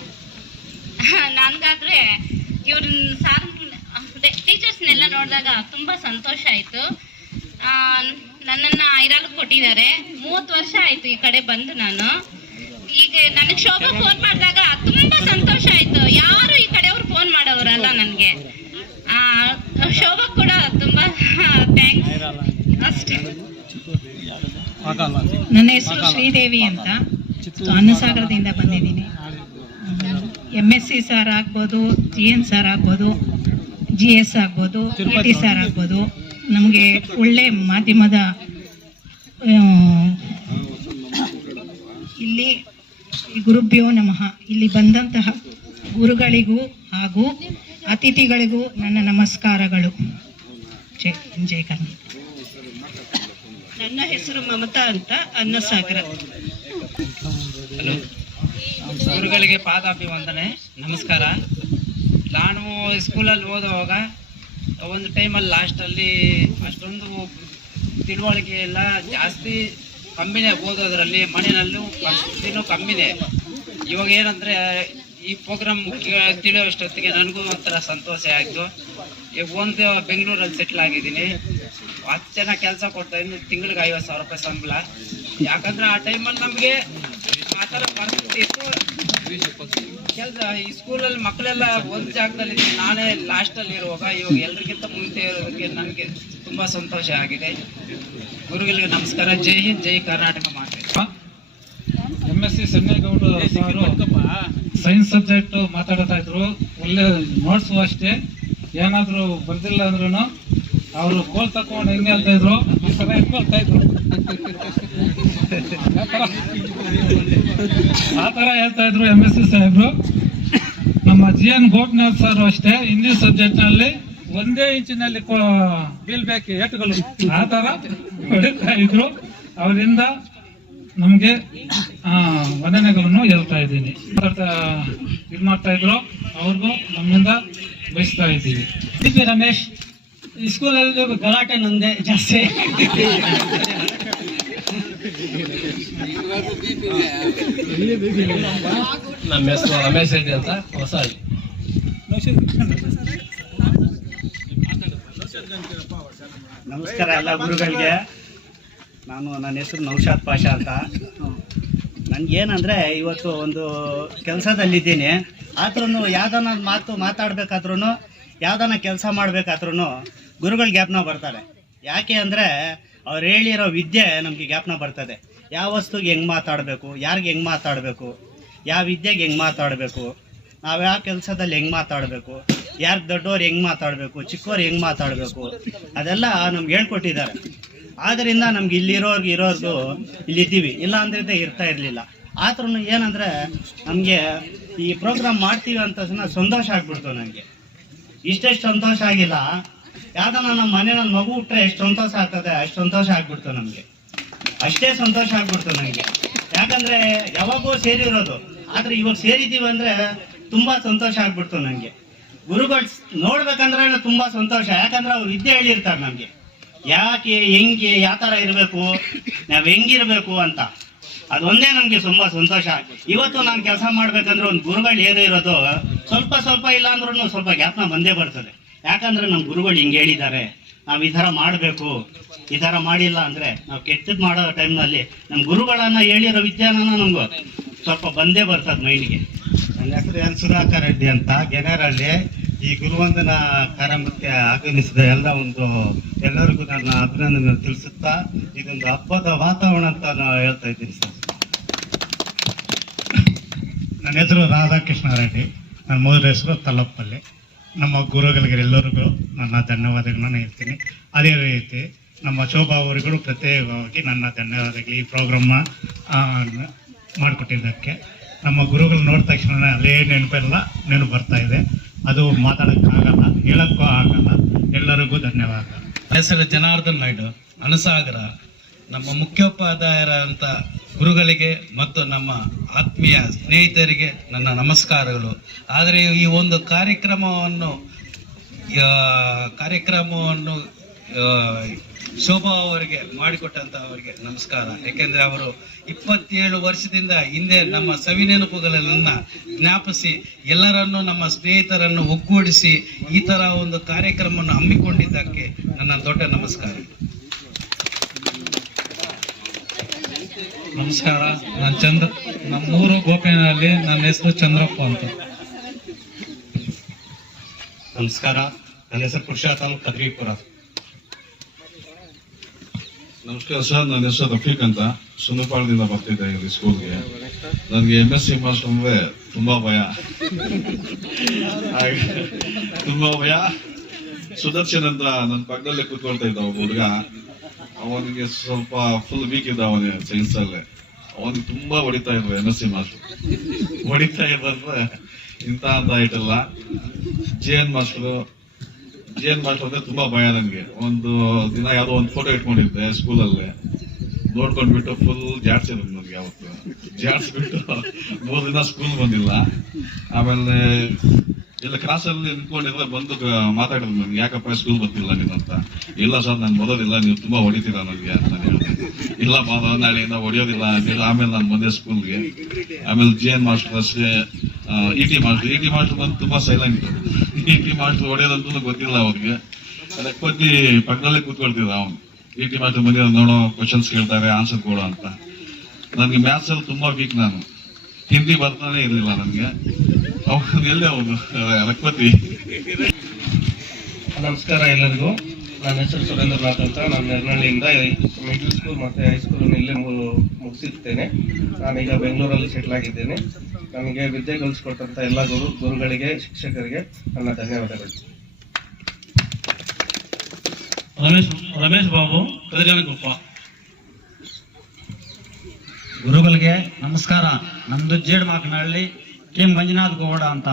ನನ್ಗಾದ್ರೆ ಇವ್ರನ್ನ ಸಾರ್ ಟೀಚರ್ಸ್ನೆಲ್ಲ ನೋಡಿದಾಗ ತುಂಬ ಸಂತೋಷ ಆಯಿತು. ನನ್ನನ್ನು ಐರಾಲ್ ಕೊಟ್ಟಿದ್ದಾರೆ. ಮೂವತ್ತು ವರ್ಷ ಆಯಿತು ಈ ಕಡೆ ಬಂದು ನಾನು. ಈಗ ನನಗೆ ಶೋಭಾ ಫೋನ್ ಮಾಡಿದಾಗ ತುಂಬ ಸಂತೋಷ ಆಯಿತು. ಯಾರು ಈ ಕಡೆಯವ್ರು ಫೋನ್ ಮಾಡೋರಲ್ಲ ನನಗೆ. ಶೋಭಾ ಕೂಡ ತುಂಬ ಥ್ಯಾಂಕ್ಸ್ ಅಷ್ಟೇ. ನನ್ನ ಹೆಸರು ಶ್ರೀದೇವಿ ಅಂತ. ಅನ್ನಸಾಗರದಿಂದ ಬಂದಿದ್ದೀನಿ. ಎಂ ಎಸ್ ಸಿ ಸಾರ್ ಆಗ್ಬೋದು ಜಿ ಎನ್ ಸಾರ್ ಆಗ್ಬೋದು ಜಿ ಎಸ್ ಆಗ್ಬೋದು ಟಿ ಸಾರ್ ಆಗ್ಬೋದು. ನಮಗೆ ಒಳ್ಳೆ ಮಾಧ್ಯಮದ ಇಲ್ಲಿ ಗುರುಭ್ಯೋ ನಮಃ. ಇಲ್ಲಿ ಬಂದಂತಹ ಗುರುಗಳಿಗೂ ಹಾಗೂ ಅತಿಥಿಗಳಿಗೂ ನನ್ನ ನಮಸ್ಕಾರಗಳು. ಜೈ ಜೈ ಕನ್ನಡ ನನ್ನ ಹೆಸರು ಮಮತಾ ಅಂತ ಅನ್ನಸಾಗರ. ಗುರುಗಳಿಗೆ ಪಾದಾಭಿವಂದನೆ, ನಮಸ್ಕಾರ. ನಾನು ಸ್ಕೂಲಲ್ಲಿ ಓದುವಾಗ ಒಂದು ಟೈಮಲ್ಲಿ ಲಾಸ್ಟಲ್ಲಿ ಅಷ್ಟೊಂದು ತಿಳುವಳಿಕೆ ಎಲ್ಲ ಜಾಸ್ತಿ ಕಮ್ಮಿನೇ ಓದೋದ್ರಲ್ಲಿ ಮನೆಯಲ್ಲೂ ಪರಿಸ್ಥಿತಿನೂ ಕಮ್ಮಿದೆ. ಇವಾಗ ಏನಂದರೆ, ಈ ಪ್ರೋಗ್ರಾಮ್ ತಿಳಿಯೋಷ್ಟೊತ್ತಿಗೆ ನನಗೂ ಒಂಥರ ಸಂತೋಷ ಆಯಿತು. ಈಗ ಒಂದು ಬೆಂಗಳೂರಲ್ಲಿ ಸೆಟ್ಲ್ ಆಗಿದ್ದೀನಿ. ಹತ್ತು ಜನ ಕೆಲಸ ಕೊಡ್ತಾ ಇದ್ದೀನಿ ತಿಂಗಳಿಗೆ ಐವತ್ತು ಸಾವಿರ ರೂಪಾಯಿ ಸಂಬಳ. ಯಾಕಂದ್ರೆ ಆ ಟೈಮಲ್ಲಿ ನಮಗೆ ಥರ ಪರಿಸ್ಥಿತಿ ಇತ್ತು. ಕೆಲಸ ಈ ಸ್ಕೂಲಲ್ಲಿ ಮಕ್ಕಳೆಲ್ಲ ಒಂದು ಜಾಗದಲ್ಲಿ ನಾನೇ ಲಾಸ್ಟಲ್ಲಿ ಇರುವಾಗ ಇವಾಗ ಎಲ್ರಿಗಿಂತ ಮುಂಚೆ ಇರೋದಕ್ಕೆ ನನಗೆ ತುಂಬ ಸಂತೋಷ ಆಗಿದೆ. ಗುರುಗಳಿಗೆ ನಮಸ್ಕಾರ. ಜೈ ಹಿಂದ್ ಜೈ ಕರ್ನಾಟಕ ಮಾತೆ. ಎಂ ಎಸ್ ಸಿ ಸನ್ನೇಗೌಡ ಸಾರು ಸೈನ್ಸ್ ಸಬ್ಜೆಕ್ಟ್ ಮಾತಾಡ್ತಾ ಇದ್ರು. ಒಳ್ಳೆ ನೋಟ್ಸು ಅಷ್ಟೇ. ಏನಾದರೂ ಬರ್ದಿಲ್ಲ ಅಂದ್ರೂ ಅವರು ಕೋಲ್ ತಕೊಂಡು ಹೆಂಗೆ ಹೇಳ್ತಾ ಇದ್ರು. ಈ ಸಲ ಎತ್ಕೊಳ್ತಾ ಇದ್ರು. ಆ ಥರ ಹೇಳ್ತಾ ಇದ್ರು ಎಂ ಎಸ್ ಸಾಹೇಬ್ರು. ನಮ್ಮ ಜಿ ಎನ್ ಗೋಪಿನಾಥ್ ಸರ್ ಅಷ್ಟೇ, ಹಿಂದಿ ಸಬ್ಜೆಕ್ಟ್ನಲ್ಲಿ ಒಂದೇ ಇಂಚಿನಲ್ಲಿ ಬೀಳ್ಬೇಕು ಏಟುಗಳು. ಆ ತರ ಹೊಡಿತಾ ಇದ್ರು. ಅವರಿಂದ ನಮ್ಗೆ ವಂದನೆಗಳನ್ನು ಹೇಳ್ತಾ ಇದ್ದೀನಿ. ಇದು ಮಾಡ್ತಾ ಇದ್ರು. ಅವ್ರಿಗೂ ನಮ್ಮಿಂದ ಬಯಸ್ತಾ ಇದ್ದೀವಿ. ಟಿ ಪಿ ರಮೇಶ್ ಸ್ಕೂಲಲ್ಲಿ ಗಲಾಟೆ ನಂದೆ ಜಾಸ್ತಿ. ನಮ್ಮ ಹೆಸರು ರಮೇಶ್ ರೆಡ್ಡಿ ಅಂತ ಹೊಸ ನಮಸ್ಕಾರ ಎಲ್ಲ ಗುರುಗಳಿಗೆ. ನಾನು ನನ್ನ ಹೆಸರು ನೌಶಾದ್ ಪಾಷಾ ಅಂತ. ನನಗೇನಂದರೆ ಇವತ್ತು ಒಂದು ಕೆಲಸದಲ್ಲಿದ್ದೀನಿ. ಆದ್ರೂ ಯಾವ್ದಾನ ಮಾತು ಮಾತಾಡ್ಬೇಕಾದ್ರೂ ಯಾವ್ದಾನ ಕೆಲಸ ಮಾಡಬೇಕಾದ್ರೂ ಗುರುಗಳು ಜ್ಞಾಪನ ಬರ್ತಾರೆ. ಯಾಕೆ ಅಂದರೆ ಅವ್ರು ಹೇಳಿರೋ ವಿದ್ಯೆ ನಮಗೆ ಜ್ಞಾಪನ ಬರ್ತದೆ. ಯಾವ ವಸ್ತುಗೆ ಹೆಂಗೆ ಮಾತಾಡಬೇಕು, ಯಾರಿಗೆ ಹೆಂಗೆ ಮಾತಾಡಬೇಕು, ಯಾವ ವಿದ್ಯೆಗೆ ಹೆಂಗೆ ಮಾತಾಡಬೇಕು, ನಾವು ಯಾವ ಕೆಲಸದಲ್ಲಿ ಹೆಂಗೆ ಮಾತಾಡಬೇಕು, ಯಾರು ದೊಡ್ಡವ್ರು ಹೆಂಗೆ ಮಾತಾಡಬೇಕು ಚಿಕ್ಕವ್ರು ಹೆಂಗೆ ಮಾತಾಡಬೇಕು, ಅದೆಲ್ಲ ನಮ್ಗೆ ಹೇಳ್ಕೊಟ್ಟಿದ್ದಾರೆ. ಆದ್ದರಿಂದ ನಮ್ಗೆ ಇಲ್ಲಿರೋರ್ಗೆ ಇರೋರ್ಗು ಇಲ್ಲಿದ್ದೀವಿ. ಇಲ್ಲ ಅಂದ್ರೆ ಇರ್ತಾ ಇರಲಿಲ್ಲ. ಆದ್ರೂ ಏನಂದರೆ ನಮಗೆ ಈ ಪ್ರೋಗ್ರಾಮ್ ಮಾಡ್ತೀವಿ ಅಂತ ಸಂತೋಷ ಆಗ್ಬಿಡ್ತು ನನಗೆ ಇಷ್ಟೆಷ್ಟು ಸಂತೋಷ ಆಗಿಲ್ಲ. ಯಾವ್ದನ್ನ ನಮ್ಮ ಮನೆಯಲ್ಲಿ ಮಗು ಹುಟ್ಟರೆ ಎಷ್ಟು ಸಂತೋಷ ಆಗ್ತದೆ, ಅಷ್ಟು ಸಂತೋಷ ಆಗ್ಬಿಡ್ತು ನಮಗೆ. ಅಷ್ಟೇ ಸಂತೋಷ ಆಗ್ಬಿಡ್ತು ನನಗೆ ಯಾಕಂದ್ರೆ ಯಾವಾಗೋ ಸೇರಿರೋದು. ಆದ್ರೆ ಇವಾಗ ಸೇರಿದೀವಿ ಅಂದ್ರೆ ತುಂಬಾ ಸಂತೋಷ ಆಗ್ಬಿಡ್ತು ನನಗೆ ಗುರುಗಳು ನೋಡ್ಬೇಕಂದ್ರೆ ತುಂಬಾ ಸಂತೋಷ. ಯಾಕಂದ್ರೆ ಅವ್ರು ವಿದ್ಯೆ ಹೇಳಿರ್ತಾರೆ ನಮ್ಗೆ. ಯಾಕೆ, ಹೆಂಗೆ, ಯಾವ ತರ ಇರಬೇಕು, ನಾವು ಹೆಂಗಿರ್ಬೇಕು ಅಂತ. ಅದೊಂದೇ ನಮ್ಗೆ ತುಂಬಾ ಸಂತೋಷ. ಇವತ್ತು ನಾನು ಕೆಲಸ ಮಾಡ್ಬೇಕಂದ್ರೆ ಒಂದು ಗುರುಗಳು ಏನೇ ಇರೋದು, ಸ್ವಲ್ಪ ಸ್ವಲ್ಪ ಇಲ್ಲ ಅಂದ್ರೂ ಸ್ವಲ್ಪ ಜ್ಞಾಪನ ಬಂದೇ ಬರ್ತದೆ. ಯಾಕಂದ್ರೆ ನಮ್ಮ ಗುರುಗಳು ಹಿಂಗೆ ಹೇಳಿದ್ದಾರೆ. ನಾವು ಈ ಥರ ಮಾಡಬೇಕು. ಈ ಥರ ಮಾಡಿಲ್ಲ ಅಂದ್ರೆ ನಾವು ಕೆಟ್ಟದ್ದು ಮಾಡೋ ಟೈಮ್ನಲ್ಲಿ ನಮ್ಮ ಗುರುಗಳನ್ನ ಹೇಳಿರೋ ವಿದ್ಯಾನ ನಮ್ಗೆ ಸ್ವಲ್ಪ ಬಂದೇ ಬರ್ತದೆ ಮೈಂಡ್ಗೆ ನನ್ನ ಹೆಸರು ಎನ್ ಸುಧಾಕರ್ ರೆಡ್ಡಿ ಅಂತ. ಗೆನರಲ್ಲಿ ಈ ಗುರುವಂದನ ಕಾರ್ಯಕ್ರಮಕ್ಕೆ ಆಗಮಿಸಿದ ಎಲ್ಲ ಒಂದು ಎಲ್ಲರಿಗೂ ನನ್ನ ಅಭಿನಂದನೆ ತಿಳಿಸುತ್ತಾ ಇದೊಂದು ಹಬ್ಬದ ವಾತಾವರಣ ಅಂತ ನಾನು ಹೇಳ್ತಾ ಇದ್ದೀನಿ ಸರ್. ನನ್ನ ಹೆಸರು ರಾಧಾಕೃಷ್ಣ ರೆಡ್ಡಿ. ನನ್ನ ಮೂರ ಹೆಸರು ತಲ್ಲಪ್ಪಲ್ಲಿ. ನಮ್ಮ ಗುರುಗಳಿಗೆಲ್ಲರಿಗೂ ನನ್ನ ಧನ್ಯವಾದಗಳನ್ನು ಹೇಳ್ತೀನಿ. ಅದೇ ರೀತಿ ನಮ್ಮ ಶೋಭಾ ಅವರಿಗೂ ಪ್ರತ್ಯೇಕವಾಗಿ ನನ್ನ ಧನ್ಯವಾದಗಳು ಈ ಪ್ರೋಗ್ರಾಮ್ನ ಮಾಡಿಕೊಟ್ಟಿದ್ದಕ್ಕೆ. ನಮ್ಮ ಗುರುಗಳು ನೋಡಿದ ತಕ್ಷಣ ಅಲ್ಲೇ ನೆನಪೆಲ್ಲ ನೆನಪು ಬರ್ತಾ ಇದೆ. ಅದು ಮಾತಾಡೋಕ್ಕಾಗಲ್ಲ ಹೇಳೋಕ್ಕೂ ಆಗಲ್ಲ. ಎಲ್ಲರಿಗೂ ಧನ್ಯವಾದ. ಹೆಸರು ಜನಾರ್ದನ್ ನಾಯ್ಡು ಅನುಸಾಗರ ನಮ್ಮ ಮುಖ್ಯೋಪಾಧ್ಯಾಯರಂತ ಗುರುಗಳಿಗೆ ಮತ್ತು ನಮ್ಮ ಆತ್ಮೀಯ ಸ್ನೇಹಿತರಿಗೆ ನನ್ನ ನಮಸ್ಕಾರಗಳು. ಆದರೆ ಈ ಒಂದು ಕಾರ್ಯಕ್ರಮವನ್ನು ಕಾರ್ಯಕ್ರಮವನ್ನು ಶೋಭಾ ಅವರಿಗೆ ಮಾಡಿಕೊಟ್ಟಂತ ಅವರಿಗೆ ನಮಸ್ಕಾರ. ಯಾಕೆಂದ್ರೆ ಅವರು ಇಪ್ಪತ್ತೇಳು ವರ್ಷದಿಂದ ಹಿಂದೆ ನಮ್ಮ ಸವಿನೆನಪುಗಳನ್ನ ಜ್ಞಾಪಿಸಿ, ಎಲ್ಲರನ್ನು ನಮ್ಮ ಸ್ನೇಹಿತರನ್ನು ಒಗ್ಗೂಡಿಸಿ ಈ ಥರ ಒಂದು ಕಾರ್ಯಕ್ರಮವನ್ನು ಹಮ್ಮಿಕೊಂಡಿದ್ದಕ್ಕೆ ನನ್ನ ದೊಡ್ಡ ನಮಸ್ಕಾರ. ನಮಸ್ಕಾರ ನಾನು ಚಂದ್ರ ನಮ್ಮೂರು ಗೋಪಿನಲ್ಲಿ ನನ್ನ ಹೆಸರು ಚಂದ್ರಪ್ಪ ಅಂತ. ನಮಸ್ಕಾರ ನನ್ನ ಹೆಸರು ಪುರುಷೋತ್ತಮ್ ಕದ್ರಿಪುರ. ನಮಸ್ಕಾರ ಸರ್ ನನ್ನ ಹೆಸರು ರಫೀಕ್ ಅಂತ. ಸುಂದರಪಾಳ್ಯದಿಂದ ಬರ್ತಿದ್ದೆ ಇಲ್ಲಿ ಸ್ಕೂಲ್ಗೆ. ನನಗೆ ಎಂ ಎಸ್ ಸಿ ಮಾಸ್ಟರ್ ಅಂದ್ರೆ ತುಂಬಾ ಭಯ. ತುಂಬಾ ಭಯ. ಸುದರ್ಶನ್ ಅಂತ ನನ್ನ ಪಕ್ಕದಲ್ಲೇ ಕೂತ್ಕೊಳ್ತಾ ಇದ್ದ ಒಬ್ಬ ಹುಡುಗ. ಅವನಿಗೆ ಸ್ವಲ್ಪ ಫುಲ್ ವೀಕ್ ಇದ್ದ ಅವನಿಗೆ ಸೈನ್ಸ್ ಅಲ್ಲೇ. ಅವನಿಗೆ ತುಂಬಾ ಹೊಡಿತಾ ಇದ್ರು ಎನ್ ಎಸ್ ಸಿ ಮಾಸ್ಟರ್ ಹೊಡಿತಾ ಇದ್ರೆ ಇಂತ ಅಂತ ಆಯ್ತಲ್ಲ. J N master J N master ಅಂದ್ರೆ ತುಂಬಾ ಭಯ ನನಗೆ ಒಂದು ದಿನ ಯಾವ್ದೋ ಒಂದು ಫೋಟೋ ಇಟ್ಕೊಂಡಿದ್ದೆ ಸ್ಕೂಲಲ್ಲಿ ನೋಡ್ಕೊಂಡ್ಬಿಟ್ಟು ಫುಲ್ ಜಾಡ್ಸಿರೋದು ನನಗೆ ಯಾವತ್ತು. ಜಾಡ್ಸ್ಬಿಟ್ಟು ಮೂರು ದಿನ ಸ್ಕೂಲ್ ಬಂದಿಲ್ಲ. ಆಮೇಲೆ ಇಲ್ಲ ಕ್ಲಾಸಲ್ಲಿ ನಿಂತ್ಕೊಂಡಿದ್ರೆ ಬಂದು ಮಾತಾಡಿದ್ರು ನನ್ಗೆ, ಯಾಕಪ್ಪ ಸ್ಕೂಲ್ ಬರ್ತಿಲ್ಲ ಅಂತ. ಇಲ್ಲ ಸರ್, ನಾನು ಬರೋದಿಲ್ಲ, ನೀವು ತುಂಬಾ ಹೊಡಿತೀರಾ ನನಗೆ ಅಂತ ಹೇಳಿದೆ. ಇಲ್ಲ ಬಾಬಾ ನಾಳೆಯಿಂದ ಹೊಡಿಯೋದಿಲ್ಲ ಅಂತೇಳಿ ಆಮೇಲೆ ನಾನು ಬಂದೆ ಸ್ಕೂಲ್ಗೆ ಆಮೇಲೆ G N master E T master E T master ಬಂದು ತುಂಬಾ ಸೈಲೆಂಟ್ ಇ ಟಿ ಮಾಸ್ಟರ್ ಹೊಡೆಯೋದಂತೂ ಗೊತ್ತಿಲ್ಲ ಅವ್ರಿಗೆ ಅದಕ್ಕೆ ಬಂದು ಪಕ್ಕದಲ್ಲೇ ಕೂತ್ಕೊಳ್ತಿದ್ದ ಅವನು. ಇ ಟಿ ಮಾಸ್ಟರ್ ಬಂದಿರೋ ನೋಡೋ ಕ್ವಶನ್ಸ್ ಕೇಳ್ತಾರೆ ಆನ್ಸರ್ ಕೊಡು ಅಂತ. ನನಗೆ ಮ್ಯಾಥ್ಸ್ ಅಲ್ಲಿ ತುಂಬಾ ವೀಕ್ ನಾನು. ಹಿಂದಿ ಬರ್ತಾನೆ ಇರಲಿಲ್ಲ ನನಗೆ. ಎಲ್ಲೇ ಅವನು ರಕ್ಪತಿ ನಮಸ್ಕಾರ ಎಲ್ಲರಿಗೂ. ನನ್ನ ಹೆಸರು ಸುರೇಂದ್ರನಾಥ್ ಅಂತ. ನಾನು ನೆರನಹಳ್ಳಿಯಿಂದ ಮಿಡ್ಲ್ ಸ್ಕೂಲ್ ಮತ್ತು ಹೈಸ್ಕೂಲ್ ಇಲ್ಲೇ ಮು- ಮುಗಿಸಿರ್ತೇನೆ. ನಾನೀಗ ಬೆಂಗಳೂರಲ್ಲಿ ಸೆಟ್ಲ್ ಆಗಿದ್ದೇನೆ. ನನಗೆ ವಿದ್ಯೆ ಕಲಿಸ್ಕೊಟ್ಟಂತ ಎಲ್ಲ ಗುರು ಗುರುಗಳಿಗೆ ಶಿಕ್ಷಕರಿಗೆ ನನ್ನ ಧನ್ಯವಾದಗಳು. ರಮೇಶ್ ರಮೇಶ್ ಬಾಬು ಕದರಿಗುಪ್ಪ ಗುರುಗಳಿಗೆ ನಮಸ್ಕಾರ. ನಮ್ಮದು ಜೇಡ್ ಮಾಕನಹಳ್ಳಿ ಕೆ ಮಂಜುನಾಥ್ ಗೌಡ ಅಂತ.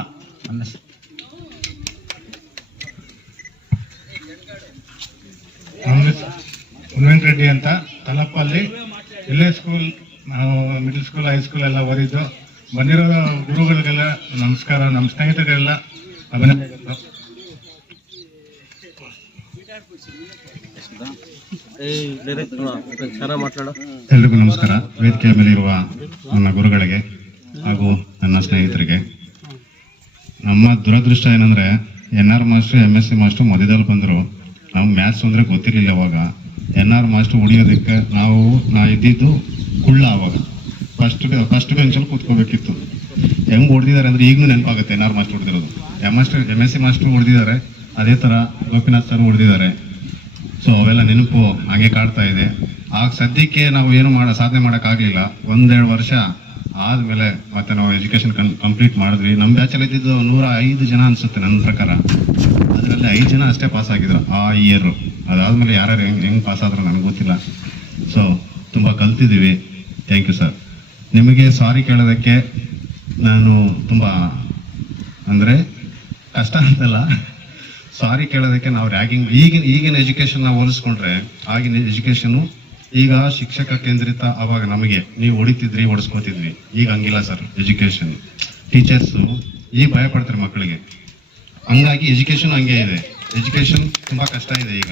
ಉನ್ವೆಂಟ್ ರೆಡ್ಡಿ ಅಂತ. ತಲಪ್ಪಲ್ಲಿ ಇಲ್ಲೇ ಸ್ಕೂಲ್ ನಾವು ಮಿಡ್ಲ್ ಸ್ಕೂಲ್ ಹೈಸ್ಕೂಲ್ ಎಲ್ಲ ಓದಿದ್ದು. ಬಂದಿರೋ ಗುರುಗಳಿಗೆಲ್ಲ ನಮಸ್ಕಾರ ನಮ್ಮ ಸ್ನೇಹಿತರಿಗೆಲ್ಲ ಅಭಿನಂದನೆಗಳು. ಎಲ್ರಿಗೂ ನಮಸ್ಕಾರ. ವೇದಿಕೆಯ ಮೇಲೆ ಇರುವ ನನ್ನ ಗುರುಗಳಿಗೆ ಹಾಗೂ ನನ್ನ ಸ್ನೇಹಿತರಿಗೆ. ನಮ್ಮ ದುರದೃಷ್ಟ ಏನಂದ್ರೆ N R master M S C master ಮಧ್ಯದಲ್ಲಿ ಬಂದರು. ನಮ್ಗೆ ಮ್ಯಾಥ್ಸ್ ಅಂದ್ರೆ ಗೊತ್ತಿರಲಿಲ್ಲ ಅವಾಗ. ಎನ್ ಆರ್ ಮಾಸ್ಟರ್ ಉಳಿಯೋದಕ್ಕೆ ನಾವು, ನಾ ಇದ್ದಿದ್ದು ಕುಳ್ಳ ಅವಾಗ. ಫಸ್ಟ್ ಫಸ್ಟ್ ಬೆಂಚಲ್ಲಿ ಕೂತ್ಕೋಬೇಕಿತ್ತು. ಹೆಂಗ್ ಹೊಡೆದಿದ್ದಾರೆ ಅಂದರೆ ಈಗಲೂ ನೆನಪಾಗುತ್ತೆ N R master ಹೊಡೆದಿರೋದು M master M S C master ಹೊಡೆದಿದ್ದಾರೆ ಅದೇ ತರ ಗೋಪಿನಾಥ್ ಸರ್ ಹೊಡೆದಿದ್ದಾರೆ ಸೊ ಅವೆಲ್ಲ ನೆನಪು ಹಾಗೆ ಕಾಡ್ತಾ ಇದೆ. ಆಗ ಸದ್ಯಕ್ಕೆ ನಾವು ಏನು ಮಾಡ, ಸಾಧನೆ ಮಾಡೋಕ್ಕಾಗಲಿಲ್ಲ. ಒಂದೆರಡು ವರ್ಷ ಆದ್ಮೇಲೆ ಮತ್ತೆ ನಾವು ಎಜುಕೇಶನ್ ಕಂಪ್ಲೀಟ್ ಮಾಡಿದ್ವಿ. ನಮ್ಮ ಬ್ಯಾಚಲ್ಲಿ ಇದ್ದಿದ್ದು ನೂರ ಐದು ಜನ ಅನ್ಸುತ್ತೆ ನನ್ನ ಪ್ರಕಾರ. ಅದರಲ್ಲಿ ಐದು ಜನ ಅಷ್ಟೇ ಪಾಸ್ ಆಗಿದ್ರು, ಆ ಇಯರ್ ಅದಾದ್ಮೇಲೆ ಯಾರ್ಯಾರು ಹೆಂಗ್ ಹೆಂಗ್ ಪಾಸ್ ಆದ್ರು ನನಗೆ ಗೊತ್ತಿಲ್ಲ. ಸೊ ತುಂಬಾ ಕಲ್ತಿದ್ದೀವಿ. ಥ್ಯಾಂಕ್ ಯು ಸರ್ ನಿಮಗೆ ಸಾರಿ ಕೇಳೋದಕ್ಕೆ ನಾನು ತುಂಬಾ, ಅಂದ್ರೆ ಕಷ್ಟ ಅಂತಲ್ಲ. ಸಾರಿ ಕೇಳೋದಕ್ಕೆ ನಾವು ರ್ಯಾಗಿಂಗ್ ಈಗಿನ ಈಗಿನ ನಾವು ಹೋಲಿಸ್ಕೊಂಡ್ರೆ ಆಗಿನ ಎಜುಕೇಶನ್ ಈಗ ಶಿಕ್ಷಕ ಕೇಂದ್ರಿತ ಅವಾಗ ನಮಗೆ ನೀವು ಹೊಡಿತಿದ್ರಿ ಹೊಡಿಸ್ಕೊತಿದ್ವಿ ಈಗ ಹಂಗಿಲ್ಲ ಸರ್ ಎಜುಕೇಶನ್ ಟೀಚರ್ಸ್ ಈಗ ಭಯ ಪಡ್ತಾರೆ ಮಕ್ಕಳಿಗೆ. ಹಂಗಾಗಿ ಎಜುಕೇಶನ್ ಹಂಗೆ ಇದೆ. ಎಜುಕೇಶನ್ ತುಂಬಾ ಕಷ್ಟ ಇದೆ ಈಗ.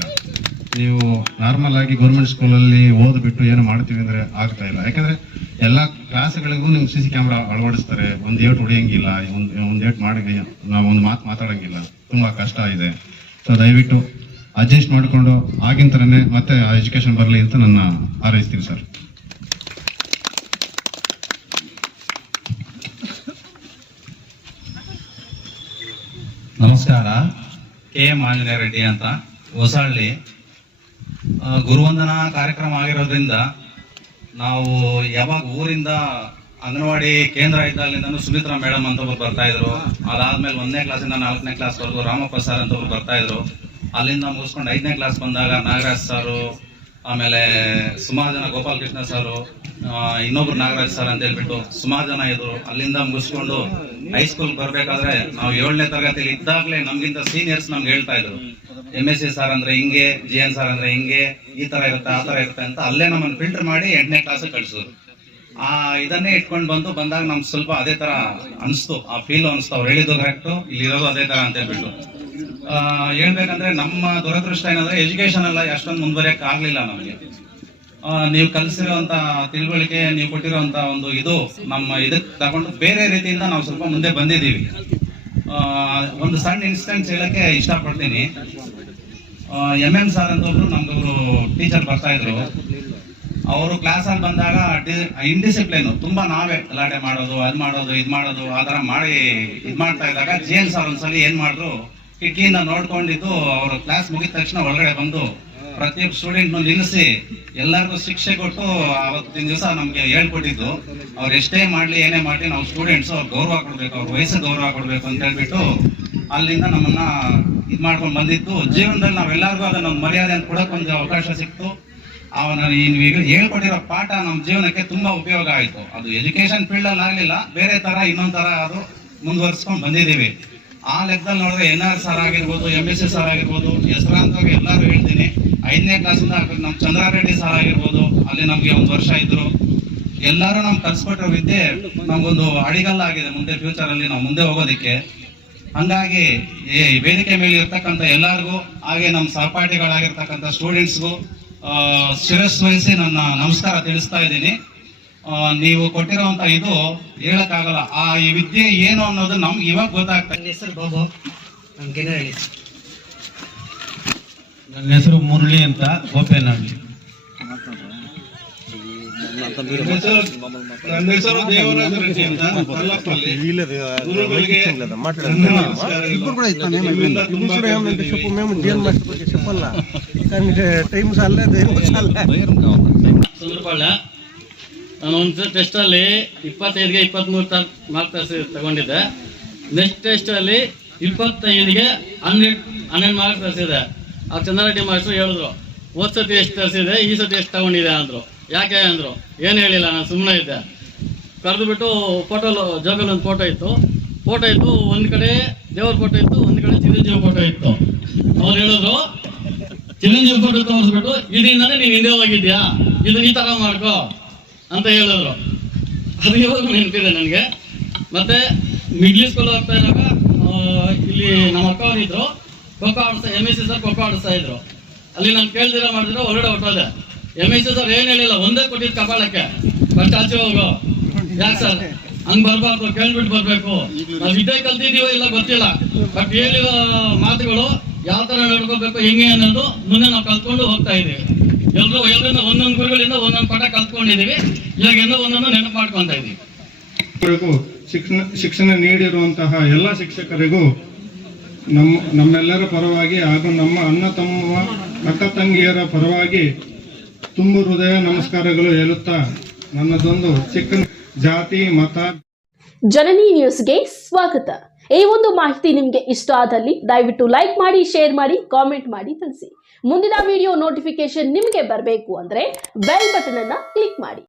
ನೀವು ನಾರ್ಮಲ್ ಆಗಿ ಗೌರ್ಮೆಂಟ್ ಸ್ಕೂಲಲ್ಲಿ ಓದ್ಬಿಟ್ಟು ಏನು ಮಾಡ್ತೀವಿ ಅಂದ್ರೆ ಆಗ್ತಾ ಇಲ್ಲ. ಯಾಕಂದ್ರೆ ಎಲ್ಲಾ ಕ್ಲಾಸ್ಗಳಿಗೂ ನಿಮ್ಗೆ ಸಿ ಸಿ ಕ್ಯಾಮ್ರಾ ಅಳವಡಿಸ್ತಾರೆ. ಒಂದ್ ಏಟ್ ಹೊಡಿಯಂಗಿಲ್ಲ, ಒಂದ್ ಒಂದ್ ಏಟ್ ಮಾಡಿ ನಾವು ಒಂದು ಮಾತು ಮಾತಾಡಂಗಿಲ್ಲ. ತುಂಬಾ ಕಷ್ಟ ಇದೆ. ಸೊ ದಯವಿಟ್ಟು ಅಡ್ಜಸ್ಟ್ ಮಾಡಿಕೊಂಡು ಆಗಿನ ಥರನೇ ಮತ್ತೆ ಎಜುಕೇಶನ್ ಬರಲಿ ಅಂತ ನನ್ನ ಹಾರೈಸ್ತೀನಿ ಸರ್ ನಮಸ್ಕಾರ. ಕೆ ಎಂ ಆಂಜನೇಯ ರೆಡ್ಡಿ ಅಂತ. ಹೊಸಳ್ಳಿ ಗುರುವಂದನಾ ಕಾರ್ಯಕ್ರಮ ಆಗಿರೋದ್ರಿಂದ ನಾವು ಯಾವಾಗ ಊರಿಂದ ಅಂಗನವಾಡಿ ಕೇಂದ್ರ ಇದ್ದಾಗಲಿಂದ ಸುಮಿತ್ರಾ ಮೇಡಮ್ ಅಂತ ಒಬ್ರು ಬರ್ತಾ ಇದ್ರು. ಅದಾದ್ಮೇಲೆ ಒಂದನೇ ಕ್ಲಾಸಿಂದ ನಾಲ್ಕನೇ ಕ್ಲಾಸ್ ವರೆಗೂ ರಾಮಪ್ಪ ಸರ್ ಅಂತ ಒಬ್ರು ಬರ್ತಾ ಇದ್ರು. ಅಲ್ಲಿಂದ ಮುಗಿಸ್ಕೊಂಡು ಐದನೇ ಕ್ಲಾಸ್ ಬಂದಾಗ ನಾಗರಾಜ್ ಸಾರು, ಆಮೇಲೆ ಸುಮಾರು ಜನ ಗೋಪಾಲ್ ಕೃಷ್ಣ ಸಾರು ಇನ್ನೊಬ್ರು ನಾಗರಾಜ್ ಸರ್ ಅಂತ ಹೇಳ್ಬಿಟ್ಟು ಸುಮಾರು ಜನ ಇದ್ರು. ಅಲ್ಲಿಂದ ಮುಗಿಸ್ಕೊಂಡು ಹೈಸ್ಕೂಲ್ ಬರ್ಬೇಕಾದ್ರೆ ನಾವು ಏಳನೇ ತರಗತಿಯಲ್ಲಿ ಇದ್ದಾಗಲೇ ನಮ್ಗಿಂತ ಸೀನಿಯರ್ಸ್ ನಮ್ಗೆ ಹೇಳ್ತಾ ಇದ್ರು. ಎಂ ಎಸ್ ಸಿ ಸರ್ ಅಂದ್ರೆ ಹಿಂಗೆ ಜಿ ಎನ್ ಸರ್ ಅಂದ್ರೆ ಹಿಂಗೆ, ಈ ತರ ಇರುತ್ತೆ, ಆ ತರ ಇರುತ್ತೆ ಅಂತ ಅಲ್ಲೇ ನಮ್ಮನ್ನು ಫಿಲ್ಟರ್ ಮಾಡಿ ಎಂಟನೇ ಕ್ಲಾಸ್ ಕಳಿಸಿದ್ರು. ಆ, ಇದನ್ನೇ ಇಟ್ಕೊಂಡು ಬಂದು ಬಂದಾಗ ನಮ್ಗೆ ಸ್ವಲ್ಪ ಅದೇ ತರ ಅನಿಸ್ತು. ಆ ಫೀಲ್ ಅನಿಸ್ತು. ಅವ್ರು ಹೇಳಿದ್ದು ಕರೆಕ್ಟು ಇಲ್ಲಿ ಇರೋದು ಅದೇ ತರ ಅಂತ ಹೇಳ್ಬಿಟ್ಟು. ಹೇಳ್ಬೇಕಂದ್ರೆ ನಮ್ಮ ದುರದೃಷ್ಟ ಏನಂದ್ರೆ ಎಜುಕೇಶನ್ ಎಲ್ಲ ಅಷ್ಟೊಂದು ಮುಂದುವರಿಯಕ್ ಆಗ್ಲಿಲ್ಲ ನಮಗೆ. ನೀವು ಕಲಿಸಿರುವಂತ ತಿಳುವಳಿಕೆ, ನೀವು ಕೊಟ್ಟಿರುವಂತ ಒಂದು ಇದು ನಮ್ಮ ಇದಕ್ಕೆ ತಗೊಂಡು ಬೇರೆ ರೀತಿಯಿಂದ ನಾವು ಸ್ವಲ್ಪ ಮುಂದೆ ಬಂದಿದ್ದೀವಿ. ಒಂದು ಸಣ್ಣ ಇನ್ಸಿಡೆಂಟ್ಸ್ ಹೇಳಕ್ಕೆ ಇಷ್ಟಪಡ್ತೀನಿ. ಎಂ ಎಂ ಸರ್ ಅಂತ ಒಬ್ರು ನಮ್ಗೊಬ್ರು ಟೀಚರ್ ಬರ್ತಾ ಇದ್ರು. ಅವರು ಕ್ಲಾಸ್ ಅಲ್ಲಿ ಬಂದಾಗ ಇಂಡಿಸಿಪ್ಲಿನ್ ತುಂಬಾ ನಾವೇ ಗಲಾಟೆ ಮಾಡೋದು, ಅದ್ ಮಾಡೋದು, ಇದ್ ಮಾಡೋದು, ಆ ತರ ಮಾಡಿ, ಇದ್ ಮಾಡ್ತಾ ಇದ್ದಾಗ ಜಿ ಎನ್ ಸರ್ ಒಂದ್ಸಲಿ ಏನ್ ಮಾಡಿದ್ರು ಕಿಟಕಿಯಿಂದ ನೋಡ್ಕೊಂಡಿದ್ದು ಅವರು ಕ್ಲಾಸ್ ಮುಗಿದ ತಕ್ಷಣ ಒಳಗಡೆ ಬಂದು ಪ್ರತಿಯೊಬ್ಬ ಸ್ಟೂಡೆಂಟ್ ನಿಲ್ಲಿಸಿ ಎಲ್ಲರಿಗೂ ಶಿಕ್ಷೆ ಕೊಟ್ಟು ಅವತ್ತಿನ ದಿವಸ ನಮ್ಗೆ ಹೇಳ್ಕೊಟ್ಟಿದ್ದು. ಅವ್ರು ಎಷ್ಟೇ ಮಾಡ್ಲಿ, ಏನೇ ಮಾಡ್ಲಿ, ನಾವು ಸ್ಟೂಡೆಂಟ್ಸ್ ಅವ್ರು ಗೌರವ ಕೊಡ್ಬೇಕು, ಅವ್ರ ವಯಸ್ಸು ಗೌರವ ಕೊಡ್ಬೇಕು ಅಂತ ಹೇಳ್ಬಿಟ್ಟು ಅಲ್ಲಿಂದ ನಮ್ಮನ್ನ ಇದು ಮಾಡ್ಕೊಂಡು ಬಂದಿತ್ತು ಜೀವನದಲ್ಲಿ ನಾವೆಲ್ಲರಿಗೂ ಅದನ್ನ ಒಂದು ಮರ್ಯಾದೆ ಅಂತ ಕೊಡಕ್ ಒಂದು ಅವಕಾಶ ಸಿಕ್ತು. ಅವನ ಹೇಳ್ಕೊಟ್ಟಿರೋ ಪಾಠ ನಮ್ಮ ಜೀವನಕ್ಕೆ ತುಂಬಾ ಉಪಯೋಗ ಆಯಿತು. ಅದು ಎಜುಕೇಶನ್ ಫೀಲ್ಡ್ ಅಲ್ಲಿ ಆಗಲಿಲ್ಲ, ಬೇರೆ ತರ ಇನ್ನೊಂದ್ ತರ ಅದು ಮುಂದುವರ್ಸ್ಕೊಂಡ್ ಬಂದಿದ್ದೀವಿ. ಆ ಲೆಕ್ಕದಲ್ಲಿ ನೋಡಿದ್ರೆ ಎನ್ ಆರ್ ಸರ್ ಆಗಿರ್ಬೋದು ಎಂ ಎಸ್ ಸಿ ಸರ್ ಆಗಿರ್ಬೋದು, ಹೆಸರಾಂತವಾಗಿ ಎಲ್ಲರೂ ಹೇಳ್ತೀನಿ. ಐದನೇ ಕ್ಲಾಸಿಂದ ನಮ್ಮ ಚಂದ್ರಾರೆಡ್ಡಿ ಸರ್ ಆಗಿರ್ಬೋದು, ಅಲ್ಲಿ ನಮಗೆ ಒಂದು ವರ್ಷ ಇದ್ರು. ಎಲ್ಲರೂ ನಮ್ಗೆ ಕಲ್ಸ್ಕೊಟ್ಟ ವಿದ್ಯೆ ನಮಗೊಂದು ಅಡಿಗಲ್ಲ ಆಗಿದೆ ಮುಂದೆ ಫ್ಯೂಚರಲ್ಲಿ ನಾವು ಮುಂದೆ ಹೋಗೋದಕ್ಕೆ. ಹಂಗಾಗಿ ಈ ವೇದಿಕೆ ಮೇಲೆ ಇರ್ತಕ್ಕಂಥ ಎಲ್ಲರಿಗೂ, ಹಾಗೆ ನಮ್ಮ ಸಹಪಾಠಿಗಳಾಗಿರ್ತಕ್ಕಂಥ ಸ್ಟೂಡೆಂಟ್ಸ್ಗೂ ಶಿರಸ್ ವಹಿಸಿ ನನ್ನ ನಮಸ್ಕಾರ ತಿಳಿಸ್ತಾ ಇದ್ದೀನಿ. ನೀವು ಕೊಟ್ಟಿರುವಂತ ಇದು ಹೇಳಕ್ಕಾಗಲ್ಲ. ಆ ಈ ವಿದ್ಯೆ ಏನು ಅನ್ನೋದು ನಮ್ಗೆ ಇವಾಗ ಗೊತ್ತಾಗ್ತದೆ ನನ್ನ ಹೆಸರು ಬಾಬು. ನಮ್ಗೆ ಹೇಳಿ ನನ್ನ ಹೆಸರು ಮುರಳಿ ಅಂತ ಗೋಪೇನಹಳ್ಳಿ. ಹೆಸರು ದೇವರಾಜ ಅಂತ ಸುಂದರಪಾಳ್ಯ ನಾನು ಒಂದು ಟೆಸ್ಟಲ್ಲಿ ಇಪ್ಪತ್ತೈದಿಗೆ ಇಪ್ಪತ್ತ್ಮೂರು ತ ಮಾರ್ಕ್ ತಗೊಂಡಿದ್ದೆ. ನೆಕ್ಸ್ಟ್ ಟೆಸ್ಟಲ್ಲಿ ಇಪ್ಪತ್ತೈದಿಗೆ ಹನ್ನೆರಡು ಹನ್ನೆರಡು ಮಾರ್ಕ್ ತರಿಸಿದೆ. ಆ ಚಂದ್ರರೆಡ್ಡಿ ಮಾಸ್ಟ್ರು ಹೇಳಿದ್ರು, ಹೋದ ಸತಿ ಎಷ್ಟು ತರಿಸಿದೆ, ಈ ಸತಿ ಎಷ್ಟು ತಗೊಂಡಿದೆ ಅಂದರು. ಯಾಕೆ ಅಂದರು? ಏನು ಹೇಳಿಲ್ಲ, ನಾನು ಸುಮ್ಮನೆ ಇದ್ದೆ. ಕರೆದುಬಿಟ್ಟು ಫೋಟೋ ಜೋಗಲ್ಲಿ ಒಂದು ಫೋಟೋ ಇತ್ತು. ಫೋಟೋ ಇತ್ತು, ಒಂದು ಕಡೆ ದೇವ್ರ ಫೋಟೋ ಇತ್ತು, ಒಂದು ಕಡೆ ಚಿರಂಜೀವಿ ಫೋಟೋ ಇತ್ತು. ಅವ್ರು ಹೇಳಿದ್ರು, ಚಿರಂಜೀವಿ ಫೋಟೋ ತೋರಿಸ್ಬಿಟ್ಟು, ಇದರಿಂದಾನೇ ನೀನು ಹಿಂದೆ ಹೋಗಿದ್ಯಾ ಇದು ಈ ಥರ ಮಾಡ್ಕೋ. ಅಂತ ಹೇಳಿದ್ರು. ಅದು ಯಾವಾಗ ನೆನಪಿದೆ ನನಗೆ? ಮತ್ತೆ ಮಿಡ್ಲ್ ಸ್ಕೂಲ್ ಹೋಗ್ತಾ ಇರುವಾಗ ಇಲ್ಲಿ ನಮ್ಮ ಅಕ್ಕ ಅವರಿದ್ರು ಖೋಖೋ ಆಡಿಸ್ತಾ M S C sir khokho ಆಡಿಸ್ತಾ ಇದ್ರು. ಅಲ್ಲಿ ನಾನು ಕೇಳ್ದಿರ ಮಾಡಿದ್ರೆ ಹೊರಗಡೆ ಹೊಟ್ಟೋದೆ ಎಂ ಎಸ್ ಸಿ ಸರ್ ಏನು ಹೇಳಿಲ್ಲ, ಒಂದೇ ಕೊಟ್ಟಿದ್ದು ಕಪಾಳಕ್ಕೆ. ಬಟ್ ಆಚೆ ಹೋಗು. ಯಾಕೆ ಸರ್ ಹಂಗ್ ಬರ್ಬಾರ್ದು ಕೇಳ್ಬಿಟ್ಟು ಬರ್ಬೇಕು. ನಾವು ವಿದ್ಯೆ ಕಲ್ತಿದ್ದೀವೋ ಇಲ್ಲ ಗೊತ್ತಿಲ್ಲ. ಬಟ್ ಹೇಳಿರೋ ಮಾತುಗಳು ಯಾವ ತರ ನಡ್ಕೋಬೇಕು, ಹೆಂಗೆ ಅನ್ನೋದು ಮುಂದೆ ನಾವು ಕಲ್ತ್ಕೊಂಡು ಹೋಗ್ತಾ ಇದೀವಿ ಎಲ್ರು ಎಲ್ಲರಿಂದ ಒಂದೊಂದು ಗುರುಗಳಿಂದ ಒಂದೊಂದು ಪಾಠ ಕಲ್ತ್ಕೊಂಡಿದೀವಿ. ಇವಾಗ ಎಲ್ಲ ಒಂದೊಂದು ನೆನಪು ಮಾಡ್ಕೊಂತ ಇದೀವಿ ಶಿಕ್ಷಣ ಶಿಕ್ಷಣ ನೀಡಿರುವಂತಹ ಎಲ್ಲ ಶಿಕ್ಷಕರಿಗೂ ನಮ್ಮ ನಮ್ಮೆಲ್ಲರ ಪರವಾಗಿ ಹಾಗೂ ನಮ್ಮ ಅಣ್ಣ ತಮ್ಮ ಅಕ್ಕ ತಂಗಿಯರ ಪರವಾಗಿ ತುಂಬು ಹೃದಯ ನಮಸ್ಕಾರಗಳು ಹೇಳುತ್ತಾ ನನ್ನದೊಂದು ಚಿಕ್ಕ ಜಾತಿ ಮತ. ಜನನಿ ನ್ಯೂಸ್ಗೆ ಸ್ವಾಗತ. ಈ ಒಂದು ಮಾಹಿತಿ ನಿಮಗೆ ಇಷ್ಟ ಆದಲ್ಲಿ ದಯವಿಟ್ಟು ಲೈಕ್ ಮಾಡಿ ಶೇರ್ ಮಾಡಿ ಕಾಮೆಂಟ್ ಮಾಡಿ ತಿಳಿಸಿ. ಮುಂದಿನ ವಿಡಿಯೋ ನೋಟಿಫಿಕೇಶನ್ ನಿಮಗೆ ಬರಬೇಕು ಅಂದರೆ ಬೆಲ್ ಬಟನ್ ಅನ್ನ ಕ್ಲಿಕ್ ಮಾಡಿ.